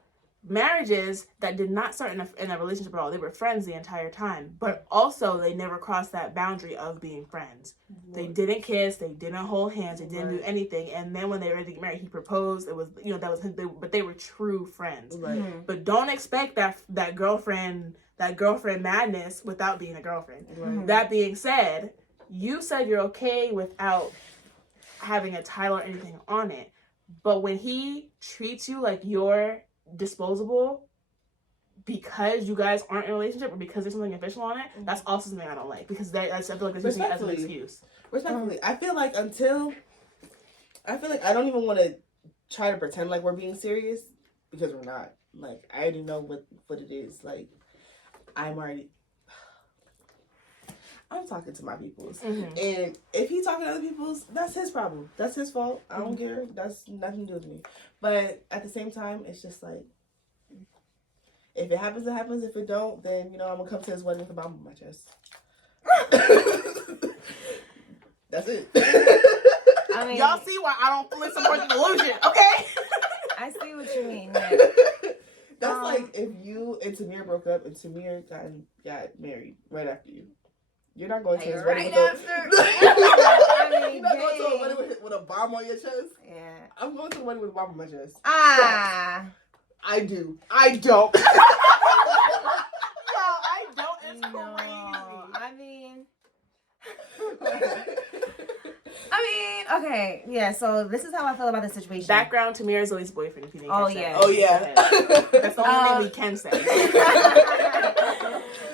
marriages that did not start in a relationship at all. They were friends the entire time, but also they never crossed that boundary of being friends. They didn't kiss, they didn't hold hands, they didn't do anything. And then when they were ready to get married, he proposed. It was, that was but they were true friends. But don't expect that girlfriend madness without being a girlfriend. That being said, you said you're okay without having a title or anything on it, but when he treats you like you're disposable because you guys aren't in a relationship or because there's something official on it, that's also something I don't like, because I feel like there's using it as an excuse. Respectfully, I feel like I don't even want to try to pretend like we're being serious, because we're not. Like, I already know what it is. Like, I'm talking to my peoples. And if he's talking to other people's, that's his problem. That's his fault. I don't care. That's nothing to do with me. But at the same time, it's just like, if it happens, it happens. If it don't, then, I'm going to come to his wedding with a bomb on my chest. That's it. I mean, Y'all see why I don't fully support the delusion, okay? I see what you mean. That's like if you and Tamir broke up and Tamir got married right after you. You're not going to his wedding I mean, you're not going to a wedding with a bomb on your chest. Yeah. I'm going to a wedding with a bomb on my chest. I do. I don't. No, I don't. It's crazy. Okay, yeah, so this is how I feel about the situation. Background, Tamir is Zoe's boyfriend, if you didn't catch that. Oh, yeah. That's the only thing we can say.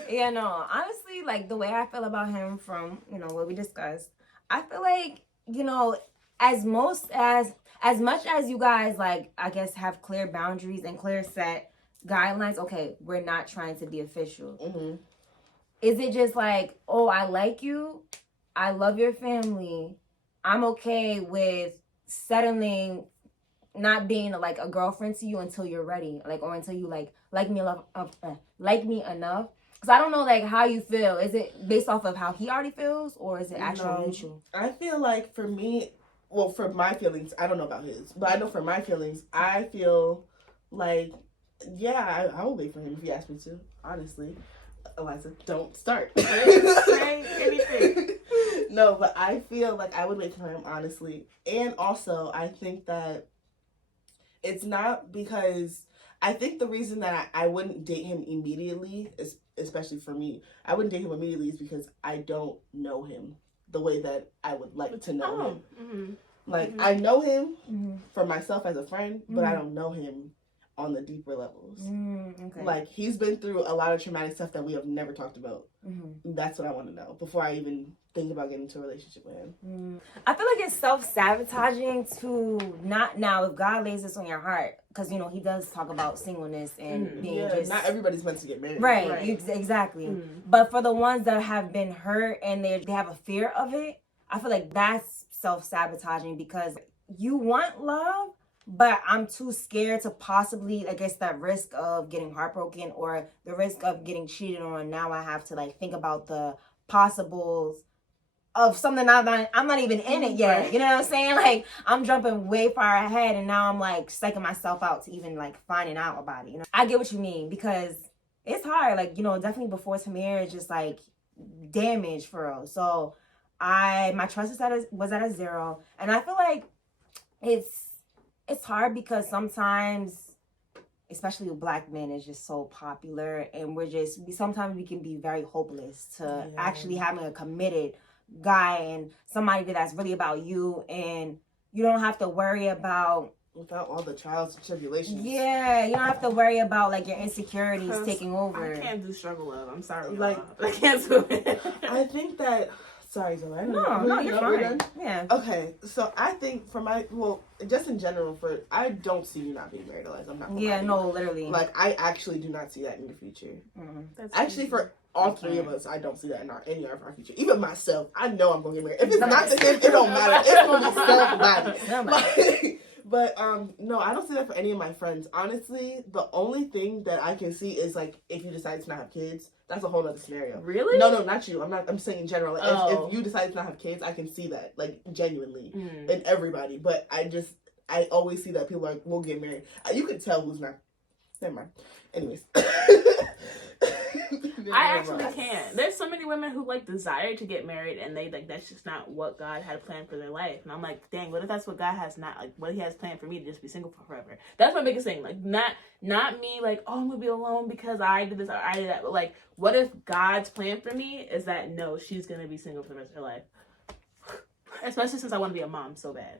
Yeah, no, honestly, like the way I feel about him from, you know, what we discussed, I feel like, you know, as much as you guys, like, I guess have clear boundaries and clear set guidelines, okay, we're not trying to be official. Mm-hmm. Is it just like, oh, I like you, I love your family, I'm okay with settling, not being like a girlfriend to you until you're ready, like, or until you like me enough? Because I don't know, like, how you feel. Is it based off of how he already feels, or is it actually mutual? I feel like for me, well, for my feelings, I don't know about his, but I know for my feelings, I feel like, yeah, I will wait for him if he asks me to, honestly. Eliza, don't start. Say anything. No, but I feel like I would wait for him, honestly. And also, I think that it's not because, I think the reason that I wouldn't date him immediately, especially for me, I wouldn't date him immediately is because I don't know him the way that I would like to know him. Mm-hmm. Like, Mm-hmm. I know him Mm-hmm. for myself as a friend, but I don't know him on the deeper levels. Okay. Like, he's been through a lot of traumatic stuff that we have never talked about. Mm-hmm. That's what I want to know before I even think about getting into a relationship with him. I feel like it's self-sabotaging to not, now if God lays this on your heart, because, you know, he does talk about singleness and being just... not everybody's meant to get married. Right. Exactly. But for the ones that have been hurt and they have a fear of it, I feel like that's self-sabotaging, because you want love, but I'm too scared to possibly, I guess, that risk of getting heartbroken or the risk of getting cheated on. Now I have to, like, think about the possibles of something I'm not even in it yet. You know what I'm saying? Like, I'm jumping way far ahead, and now I'm, like, psyching myself out to even, like, finding out about it. You know, I get what you mean, because it's hard. Like, you know, definitely before Tamir, it's just, like, damage for real. So my trust was at a 0, and I feel like it's hard because sometimes, especially with Black men, is just so popular, and sometimes we can be very hopeless to actually having a committed guy and somebody that's really about you, and you don't have to worry about, without all the trials and tribulations. Yeah, you don't have to worry about, like, your insecurities taking over. I can't do struggle love. I'm sorry. Like, I can't do it. I think that... Sorry, Zoe. No, you're fine. Yeah. Okay, so I think just in general, I don't see you not being married, Eliza. I'm not gonna lie to you. Literally. Like, I actually do not see that in your future. That's Actually, for all three of us, I don't see that in any of our future. Even myself, I know I'm gonna get married. If it's not the same, it don't matter. It's gonna be somebody. But no, I don't see that for any of my friends. Honestly, the only thing that I can see is, like, if you decide to not have kids. That's a whole other scenario. Really? No, not you. I'm saying in general. Like, if you decide to not have kids, I can see that, like, genuinely in everybody. But I always see that people are like, we'll get married. You can tell who's not. Never mind. Anyways. I actually can't. There's so many women who, like, desire to get married, and they, like, that's just not what God had planned for their life. And I'm like, dang, what if that's what God has not, like, what he has planned for me to just be single for forever? That's my biggest thing. Like, not me, like, oh, I'm gonna be alone because I did this or I did that. But, like, what if God's plan for me is that, no, she's gonna be single for the rest of her life? Especially since I want to be a mom so bad.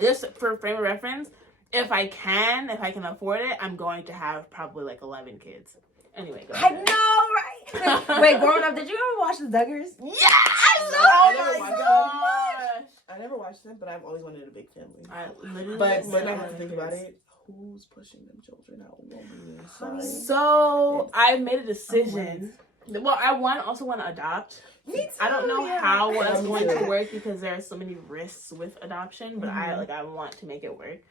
Just for frame of reference, if I can afford it, I'm going to have probably, like, 11 kids. Anyway, go ahead. I know, right? Wait, growing up, did you ever watch the Duggars? Yeah, I never watched them, but I've always wanted a big family. But when I have to think about it, who's pushing them children out? So I made a decision. Well, I also want to adopt. Me too. I don't know how it's going to work because there are so many risks with adoption, but I want to make it work.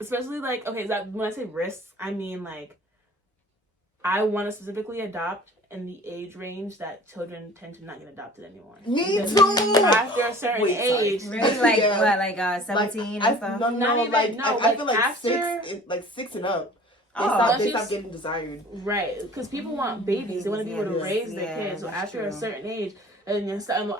Especially, like, okay, when I say risks, I mean, like, I want to specifically adopt in the age range that children tend to not get adopted anymore. Me too. After a certain age, really, like what, like 17 and stuff? I feel like after 6 and up. They stop getting desired. Right, because people want babies. They want to be able to raise their kids. So after a certain age, and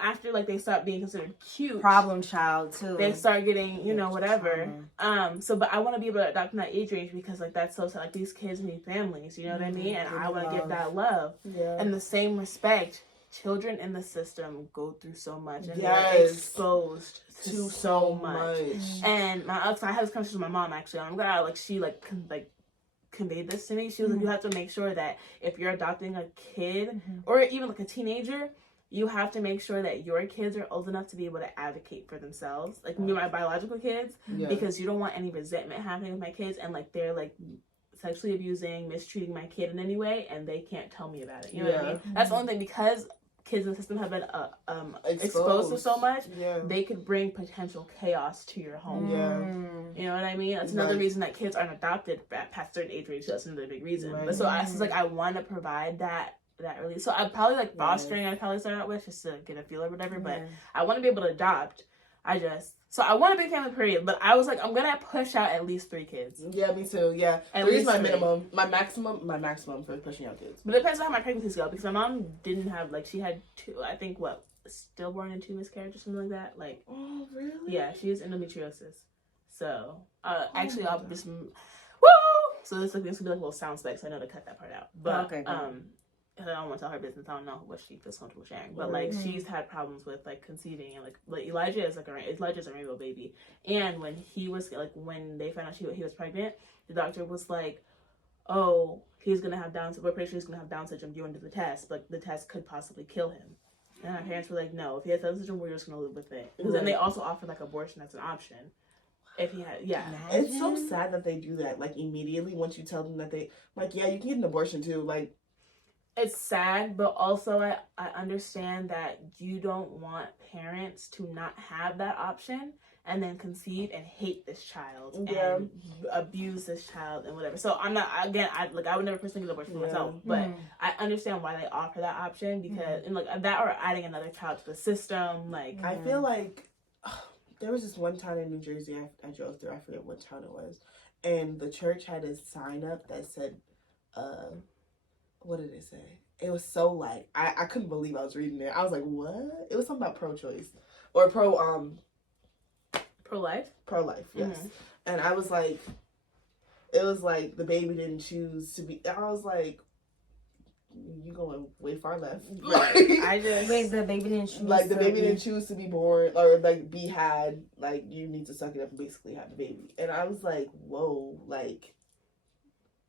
after, like, they start being considered cute, problem child too, they start getting, you know, whatever. But I want to be able to adopt in that age range because, like, that's so, like, these kids need families, you know what I mean? And I want to give that love. Yeah. In the same respect, children in the system go through so much and they're exposed to so much. And I had this conversation with my mom, actually. I'm glad, like, she, like conveyed this to me. She was like, you have to make sure that if you're adopting a kid or even like a teenager, you have to make sure that your kids are old enough to be able to advocate for themselves. Like me, my biological kids, because you don't want any resentment happening with my kids, and like they're like sexually abusing, mistreating my kid in any way, and they can't tell me about it. You know what I mean? That's the only thing, because kids in the system have been exposed to so much, they could bring potential chaos to your home. You know what I mean? That's another reason that kids aren't adopted past a certain age range. That's another big reason. But so I was like, I want to provide that really. So I'd probably like fostering, I'd probably start out with just to get a feel or whatever, but I want to be able to adopt. So I want a big family, period, but I was like, I'm gonna push out at least 3 kids. Yeah, me too. Yeah, at 3 least is my 3. minimum. My maximum for pushing out kids. But it depends on how my pregnancies go, because my mom didn't have, like, she had 2, I think, stillborn and 2 miscarriages or something like that. Like, oh really? Yeah, she has endometriosis. So actually, I'll just woo. So this is gonna be like a little sound spec, so I know to cut that part out. But okay, I don't want to tell her business. I don't know what she feels comfortable sharing. But like, she's had problems with like conceiving, and like Elijah's a rainbow baby. And when he was like, when they found out he was pregnant, the doctor was like, "Oh, he's gonna have Down. We're pretty sure he's gonna have Down syndrome. You want to do the test, but the test could possibly kill him." And my parents were like, "No, if he has Down syndrome, we're just gonna live with it." Because then they also offered like abortion as an option. If he had, It's so sad that they do that. Like immediately once you tell them that you can get an abortion too. Like. It's sad, but also I understand that you don't want parents to not have that option and then conceive and hate this child and abuse this child and whatever. So I'm not, again, I would never personally get abortion for myself, but I understand why they offer that option, because and like that, or adding another child to the system. Like I feel like there was this one town in New Jersey I drove through. I forget what town it was, and the church had a sign up that said, what did it say? It was so like, I couldn't believe I was reading it. I was like, what? It was something about pro-choice. Or pro-life? Pro-life, yes. And I was like, it was like the baby didn't choose to be, I was like, you going way far left. Wait, the baby didn't choose. Like the baby didn't choose to be born or like be had. Like you need to suck it up and basically have the baby. And I was like, whoa, like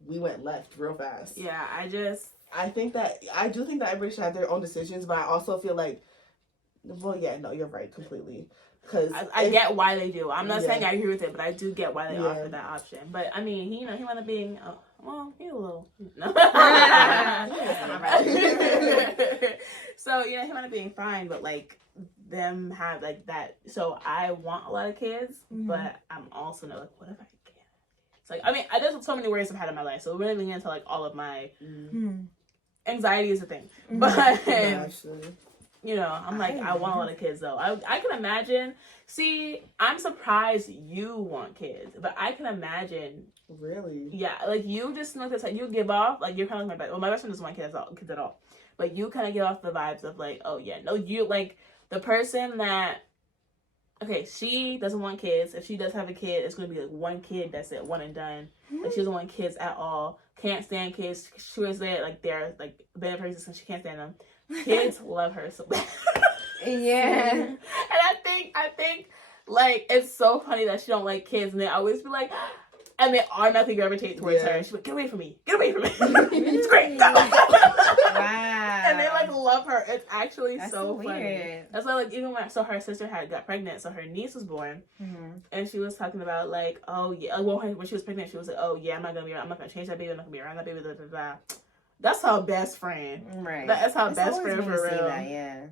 we went left real fast. Yeah, I do think that everybody should have their own decisions, but I also feel like, well, yeah, no, you're right completely. Because I get why they do. I'm not saying I agree with it, but I do get why they offer that option. But I mean, he wound up being, he's a little. No. So he wound up being fine, but like them have like that. So I want a lot of kids, but I'm also like, what if I can't? It's like, I mean, there's so many worries I've had in my life, so we're really into like all of my anxiety is a thing, but actually. I'm like, I want a lot of kids though. I can imagine. See, I'm surprised you want kids, but I can imagine. Really? Yeah, like you just know this. Like you give off, like you're kind of like my best. Well, my best friend doesn't want kids at all. But you kind of give off the vibes of like, oh yeah, no, you like the person that. Okay, she doesn't want kids. If she does have a kid, it's gonna be like one kid. That's it, one and done. Like she doesn't want kids at all. Can't stand kids. She was there like they're like bad person, so she can't stand them. Kids love her so bad. Yeah. And I think like it's so funny that she don't like kids, and they always be like, and they automatically gravitate towards her. And she's like, get away from me. It's great. Go. Wow. And they like love her. It's actually That's so weird. funny. That's why like even when her sister got pregnant, so her niece was born, and she was talking about like, oh yeah, well when she was pregnant, she was like, oh yeah, I'm not gonna change that baby. I'm not gonna be around that baby. Da, da, da. That's her best friend. Right. That's her best friend for real. That, yeah.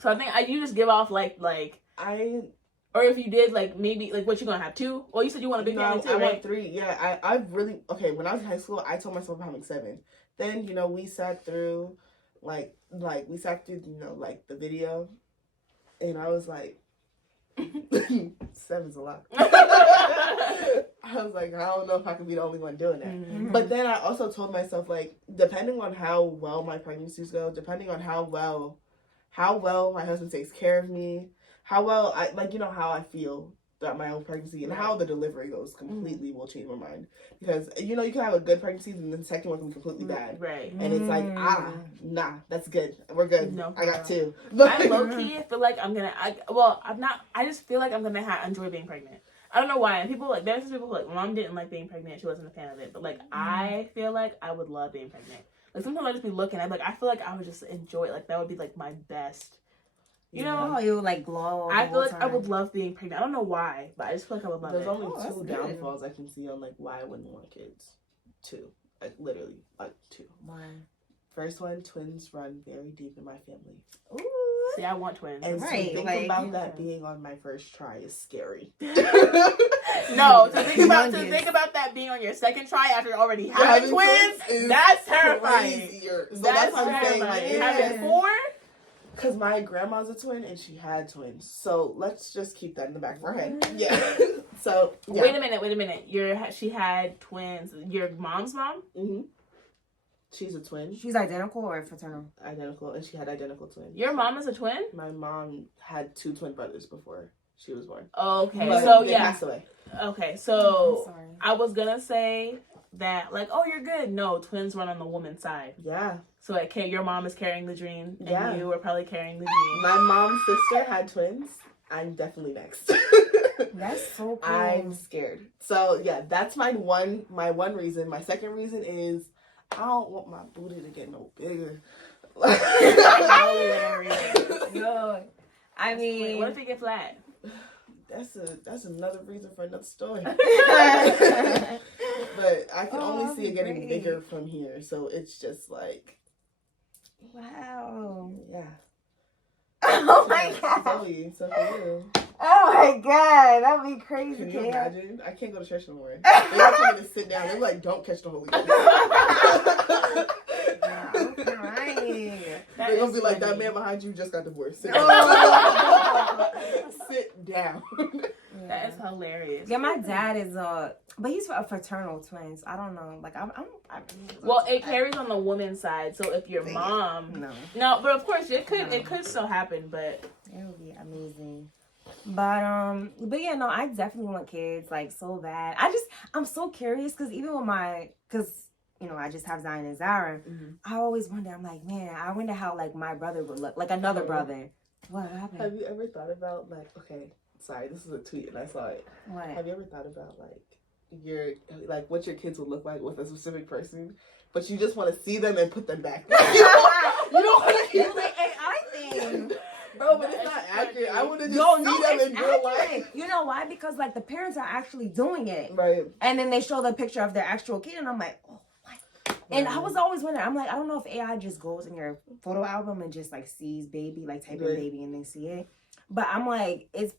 So I think you just give off like or if you did like maybe like what you gonna have 2? Well, you said you want a big family too, I right? want 3. Yeah, I really when I was in high school, I told myself I'm having 7. Then we sat through like like the video, and I was like, 7's a lot. I was like, I don't know if I can be the only one doing that. But then I also told myself like, depending on how well my pregnancies go, depending on how well my husband takes care of me, how well I how I feel throughout my own pregnancy, and how the delivery goes completely will change my mind. Because you can have a good pregnancy and then the second one can be completely bad. Right. And it's like, nah, that's good. We're good. No, I got 2. I low-key feel like I'm not, I just feel like I'm gonna enjoy being pregnant. I don't know why. And people like, there's people who like, my mom didn't like being pregnant. She wasn't a fan of it. But like, I feel like I would love being pregnant. Like sometimes I just be looking. I'm like, I feel like I would just enjoy it. Like that would be like my best. You know, Oh, you would like glow. I feel like I would love being pregnant. I don't know why, but I just feel like I would love There's it. only that's two good. downfalls I can see on like why I wouldn't want kids. Two. Like literally, like two. One. First one, twins run very deep in my family. Ooh. See, I want twins. And Right, to think like- about that being on my first try is scary. No, to think about that being on your second try after you already having twins, is that's terrifying. crazier. So That's that's what I'm saying. terrifying. Like, Having 4? because my grandma's a twin and she had twins. So let's just keep that in the back of our head. Yeah. So yeah. Wait a minute. She had twins. Your mom's mom? Mm-hmm. She's a twin, She's identical or fraternal? identical, and she had identical twins. Your mom is a twin? My mom had 2 twin brothers before she was born. Okay, But so they yeah. passed away. Okay, I'm so sorry. I was gonna say that, like, oh, you're good. No, twins run on the woman's side. Yeah. So okay, your mom is carrying the dream, and Yeah. you are probably carrying the dream. My mom's sister had twins. I'm definitely next. That's so cool. I'm scared. So yeah, that's my one reason. My second reason is I don't want my booty to get no bigger. Hilarious. Yo, I Wait, mean, what if you get flat? That's another reason for another story. But I can only see it getting great. bigger from here. So it's just like, wow. yeah. Oh my god. Zoe, so for you. Oh my god, that'd be crazy. Can you Kale. imagine? I can't go to church no more. They don't tell me to sit down. They're like, don't catch the Holy Ghost. I'm crying. They're gonna be like, that man behind you just got divorced. Sit down. Oh. Sit down. That is hilarious. Yeah, my dad is but he's a fraternal twins. I don't know. Like I'm Well, it carries on the woman's side. So if your mom, no, but of course it could still happen. But it would be amazing. But yeah, no, I definitely want kids like so bad. I'm so curious because even with you know, I just have Zion and Zara. Mhm. I always wonder. I'm like, man, I wonder how like my brother would look, like another brother. What happened? Have you ever thought about like, okay, sorry, this is a tweet and I saw it. What? Have you ever thought about what your kids would look like with a specific person, but you just want to see them and put them back? You don't want to It's like AI thing. bro, but it's not accurate. I want to just No, see no, them it's in real accurate. life. You know why? Because like the parents are actually doing it, Right. and then they show the picture of their actual kid, and I'm like, oh, what? And I was always wondering. I'm like, I don't know if AI just goes in your photo album and just like sees baby, like type in Right. baby, and they see it. But I'm like, it's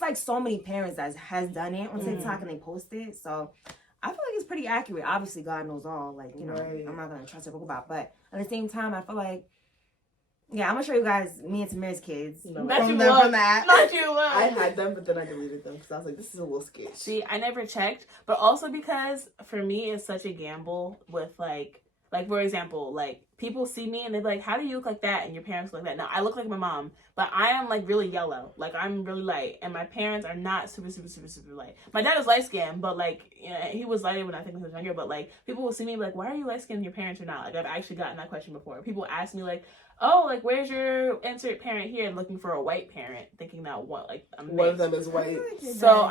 like so many parents that has done it on TikTok and they post it. So I feel like it's pretty accurate. Obviously, God knows all. Like, you know, Right. I'm not gonna trust a book about. But at the same time, I feel like, yeah, I'm gonna show you guys me and Tamir's kids. No. Not you from will. that. Not you will. I had them, but then I deleted them because I was like, this is a little sketch. See, I never checked, but also because for me it's such a gamble with like for example, like people see me and they're like, how do you look like that? And your parents look like that. Now I look like my mom, but I am like really yellow. Like I'm really light, and my parents are not super light. My dad was light skinned, but like, you know, he was lighter when I think he was younger. But like people will see me and be like, why are you light skinned and your parents are not? Like I've actually gotten that question before. People ask me like, oh, like where's your insert parent here? And looking for a white parent, thinking that I'm One of mixed. them is white. So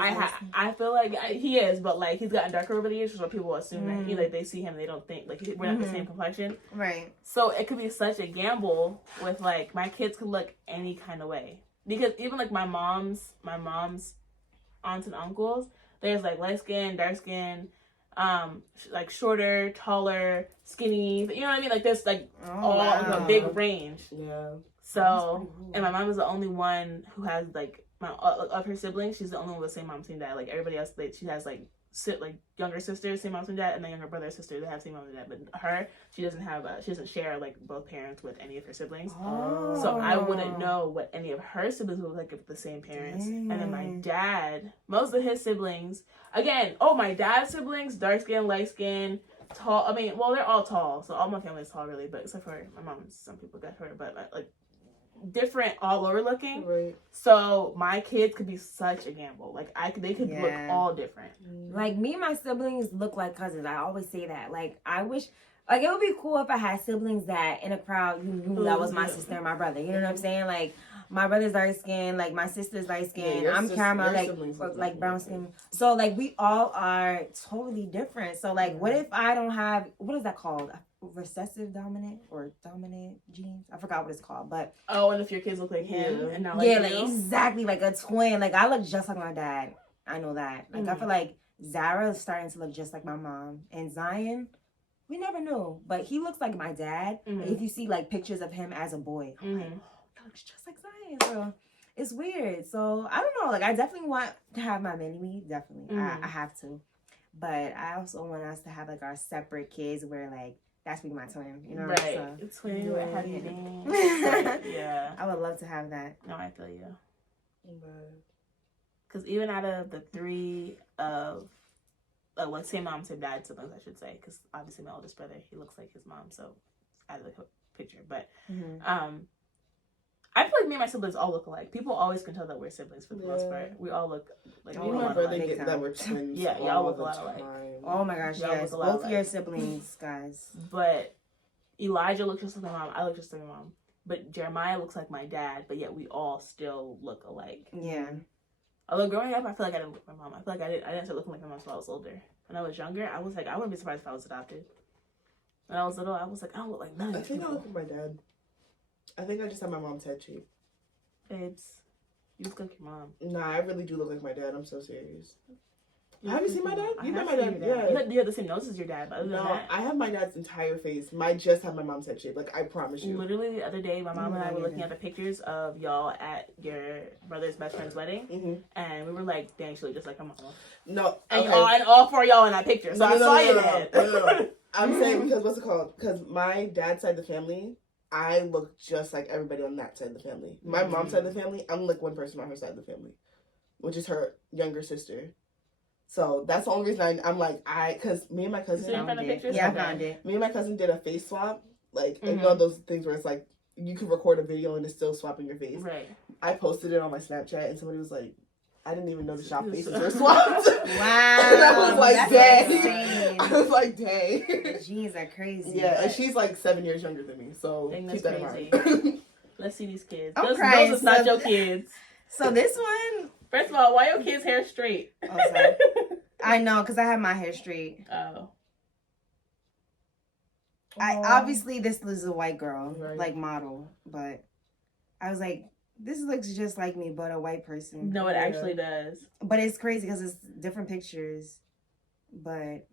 I feel like he is, but like he's gotten darker over the years, so people assume that he, like they see him, they don't think like we're not the same complexion. Right. So it could be such a gamble with like my kids could look any kind of way, because even like my mom's aunts and uncles, there's like light skin, dark skin, like shorter, taller, skinny. You know what I mean? Like there's like a big range. Yeah. So, and my mom is the only one who has like of her siblings. She's the only one with the same mom, same dad. Like everybody else, she has like younger sisters, same mom, same dad, and then younger brother, sister that have same mom and dad. But her, she doesn't share like both parents with any of her siblings. Oh. So I wouldn't know what any of her siblings would look like with the same parents. And then my dad, most of his siblings, again, my dad's siblings, dark skin, light skin, tall. I mean, well, they're all tall. So all my family is tall, really, but except for my mom, some people got her, but like different, all over looking. Right. So my kids could be such a gamble. Like they could look all different. Like me and my siblings look like cousins. I always say that. Like I wish, like it would be cool if I had siblings that in a crowd you knew that was my sister and my brother. You know what I'm saying? Like My brother's dark skin, like my sister's light skin. your I'm caramel, your like siblings look like like brown me. skin. So like we all are totally different. So like, what if I don't have, what is that called? Recessive dominant or dominant genes? I forgot what it's called, but Oh, and if your kids look like him and not like yeah, you? like exactly like a twin. Like I look just like my dad. I know that. Like I feel like Zara is starting to look just like my mom, and Zion, we never knew, but he looks like my dad. If you see like pictures of him as a boy, I'm like, oh, that looks just like Zion. So it's weird. So I don't know. Like I definitely want to have my mini me. Definitely, I have to. But I also want us to have like our separate kids, where like that's be my twin. You know, Right? So, It's twin. yeah. Have your name. Yeah. I would love to have that. No, I feel you. Because even out of the three of, well, same mom, same dad siblings, I should say, because obviously my oldest brother, he looks like his mom, so out of the picture. But I feel like me and my siblings all look alike. People always can tell that we're siblings for the most part. We all look like Me and my brother get that we're twins. Yeah, y'all look a lot alike. Oh my gosh, Y'all yes. look a lot Both your alike. siblings, guys. But Elijah looks just like my mom. I look just like my mom. But Jeremiah looks like my dad, but yet we all still look alike. Yeah. Although growing up, I feel like I didn't look like my mom. I feel like I didn't start looking like my mom until I was older. When I was younger, I was like, I wouldn't be surprised if I was adopted. When I was little, I was like, I don't look like none of I these think I people. look like my dad. I think I just have my mom's head shape. You look like your mom. Nah, I really do look like my dad. I'm so serious. Have you seen my dad? I You met have my seen dad? your dad. Yeah. You have the same nose as your dad, but other than No, that, I have my dad's entire face. I just have my mom's head shape. Like, I promise you. literally the other day, my mom and I were looking at the pictures of y'all at your brother's best friend's wedding, and we were like, dang, she looked just like her mom. No, And, okay. and all four of y'all in that picture, so I saw your dad. No. I'm saying because what's it called? Because my dad's side of the family, I look just like everybody on that side of the family. My mom's side of the family, I'm like one person on her side of the family, which is her younger sister. So that's the only reason I'm like, because me and my cousin, I found it. me and my cousin did a face swap. Like, and you know those things where it's like, you can record a video and it's still swapping your face. Right. I posted it on my Snapchat and somebody was like, I didn't even notice y'all faces were swapped. Wow. And I was like, That's dang. insane. I was like, dang. The genes are crazy. Yeah, and she's like 7 years younger than me, so Dang, keep that's that in crazy. mind. Let's see these kids. I'm Those crying, is not so- your kids. So this one, First of all, why your kids' hair straight? oh, sorry. I know, because I have my hair straight. Oh. Obviously this is a white girl, Right. like model, but I was like, this looks just like me, but a white person. No, it actually does. But it's crazy because it's different pictures, but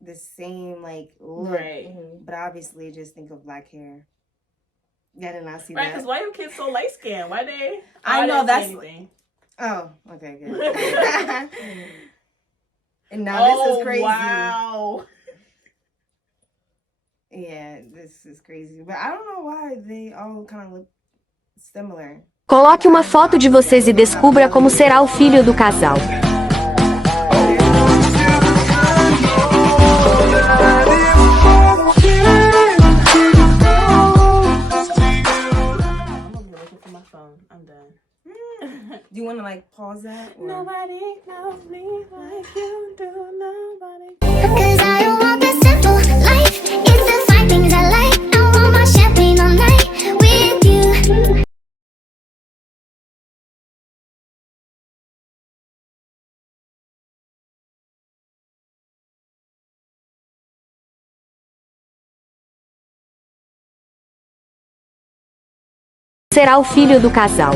the same like look. Right. But obviously, just think of black hair. Yeah, did not see Right, that. because why your kids so light skinned? Why they? I know, didn't that's- see anything. Oh, okay, good. And now this is crazy. Wow. Yeah, this is crazy. But I don't know why they all kind of look similar. Coloque uma foto de vocês e descubra como será o filho do casal. I'm over here looking for my phone. I'm done. Do you want to like pause that? Or? Nobody knows me like you do. Nobody. Cause I don't want the simple life. It's the fine things I like. I want my champagne all night with you. Será o filho do casal.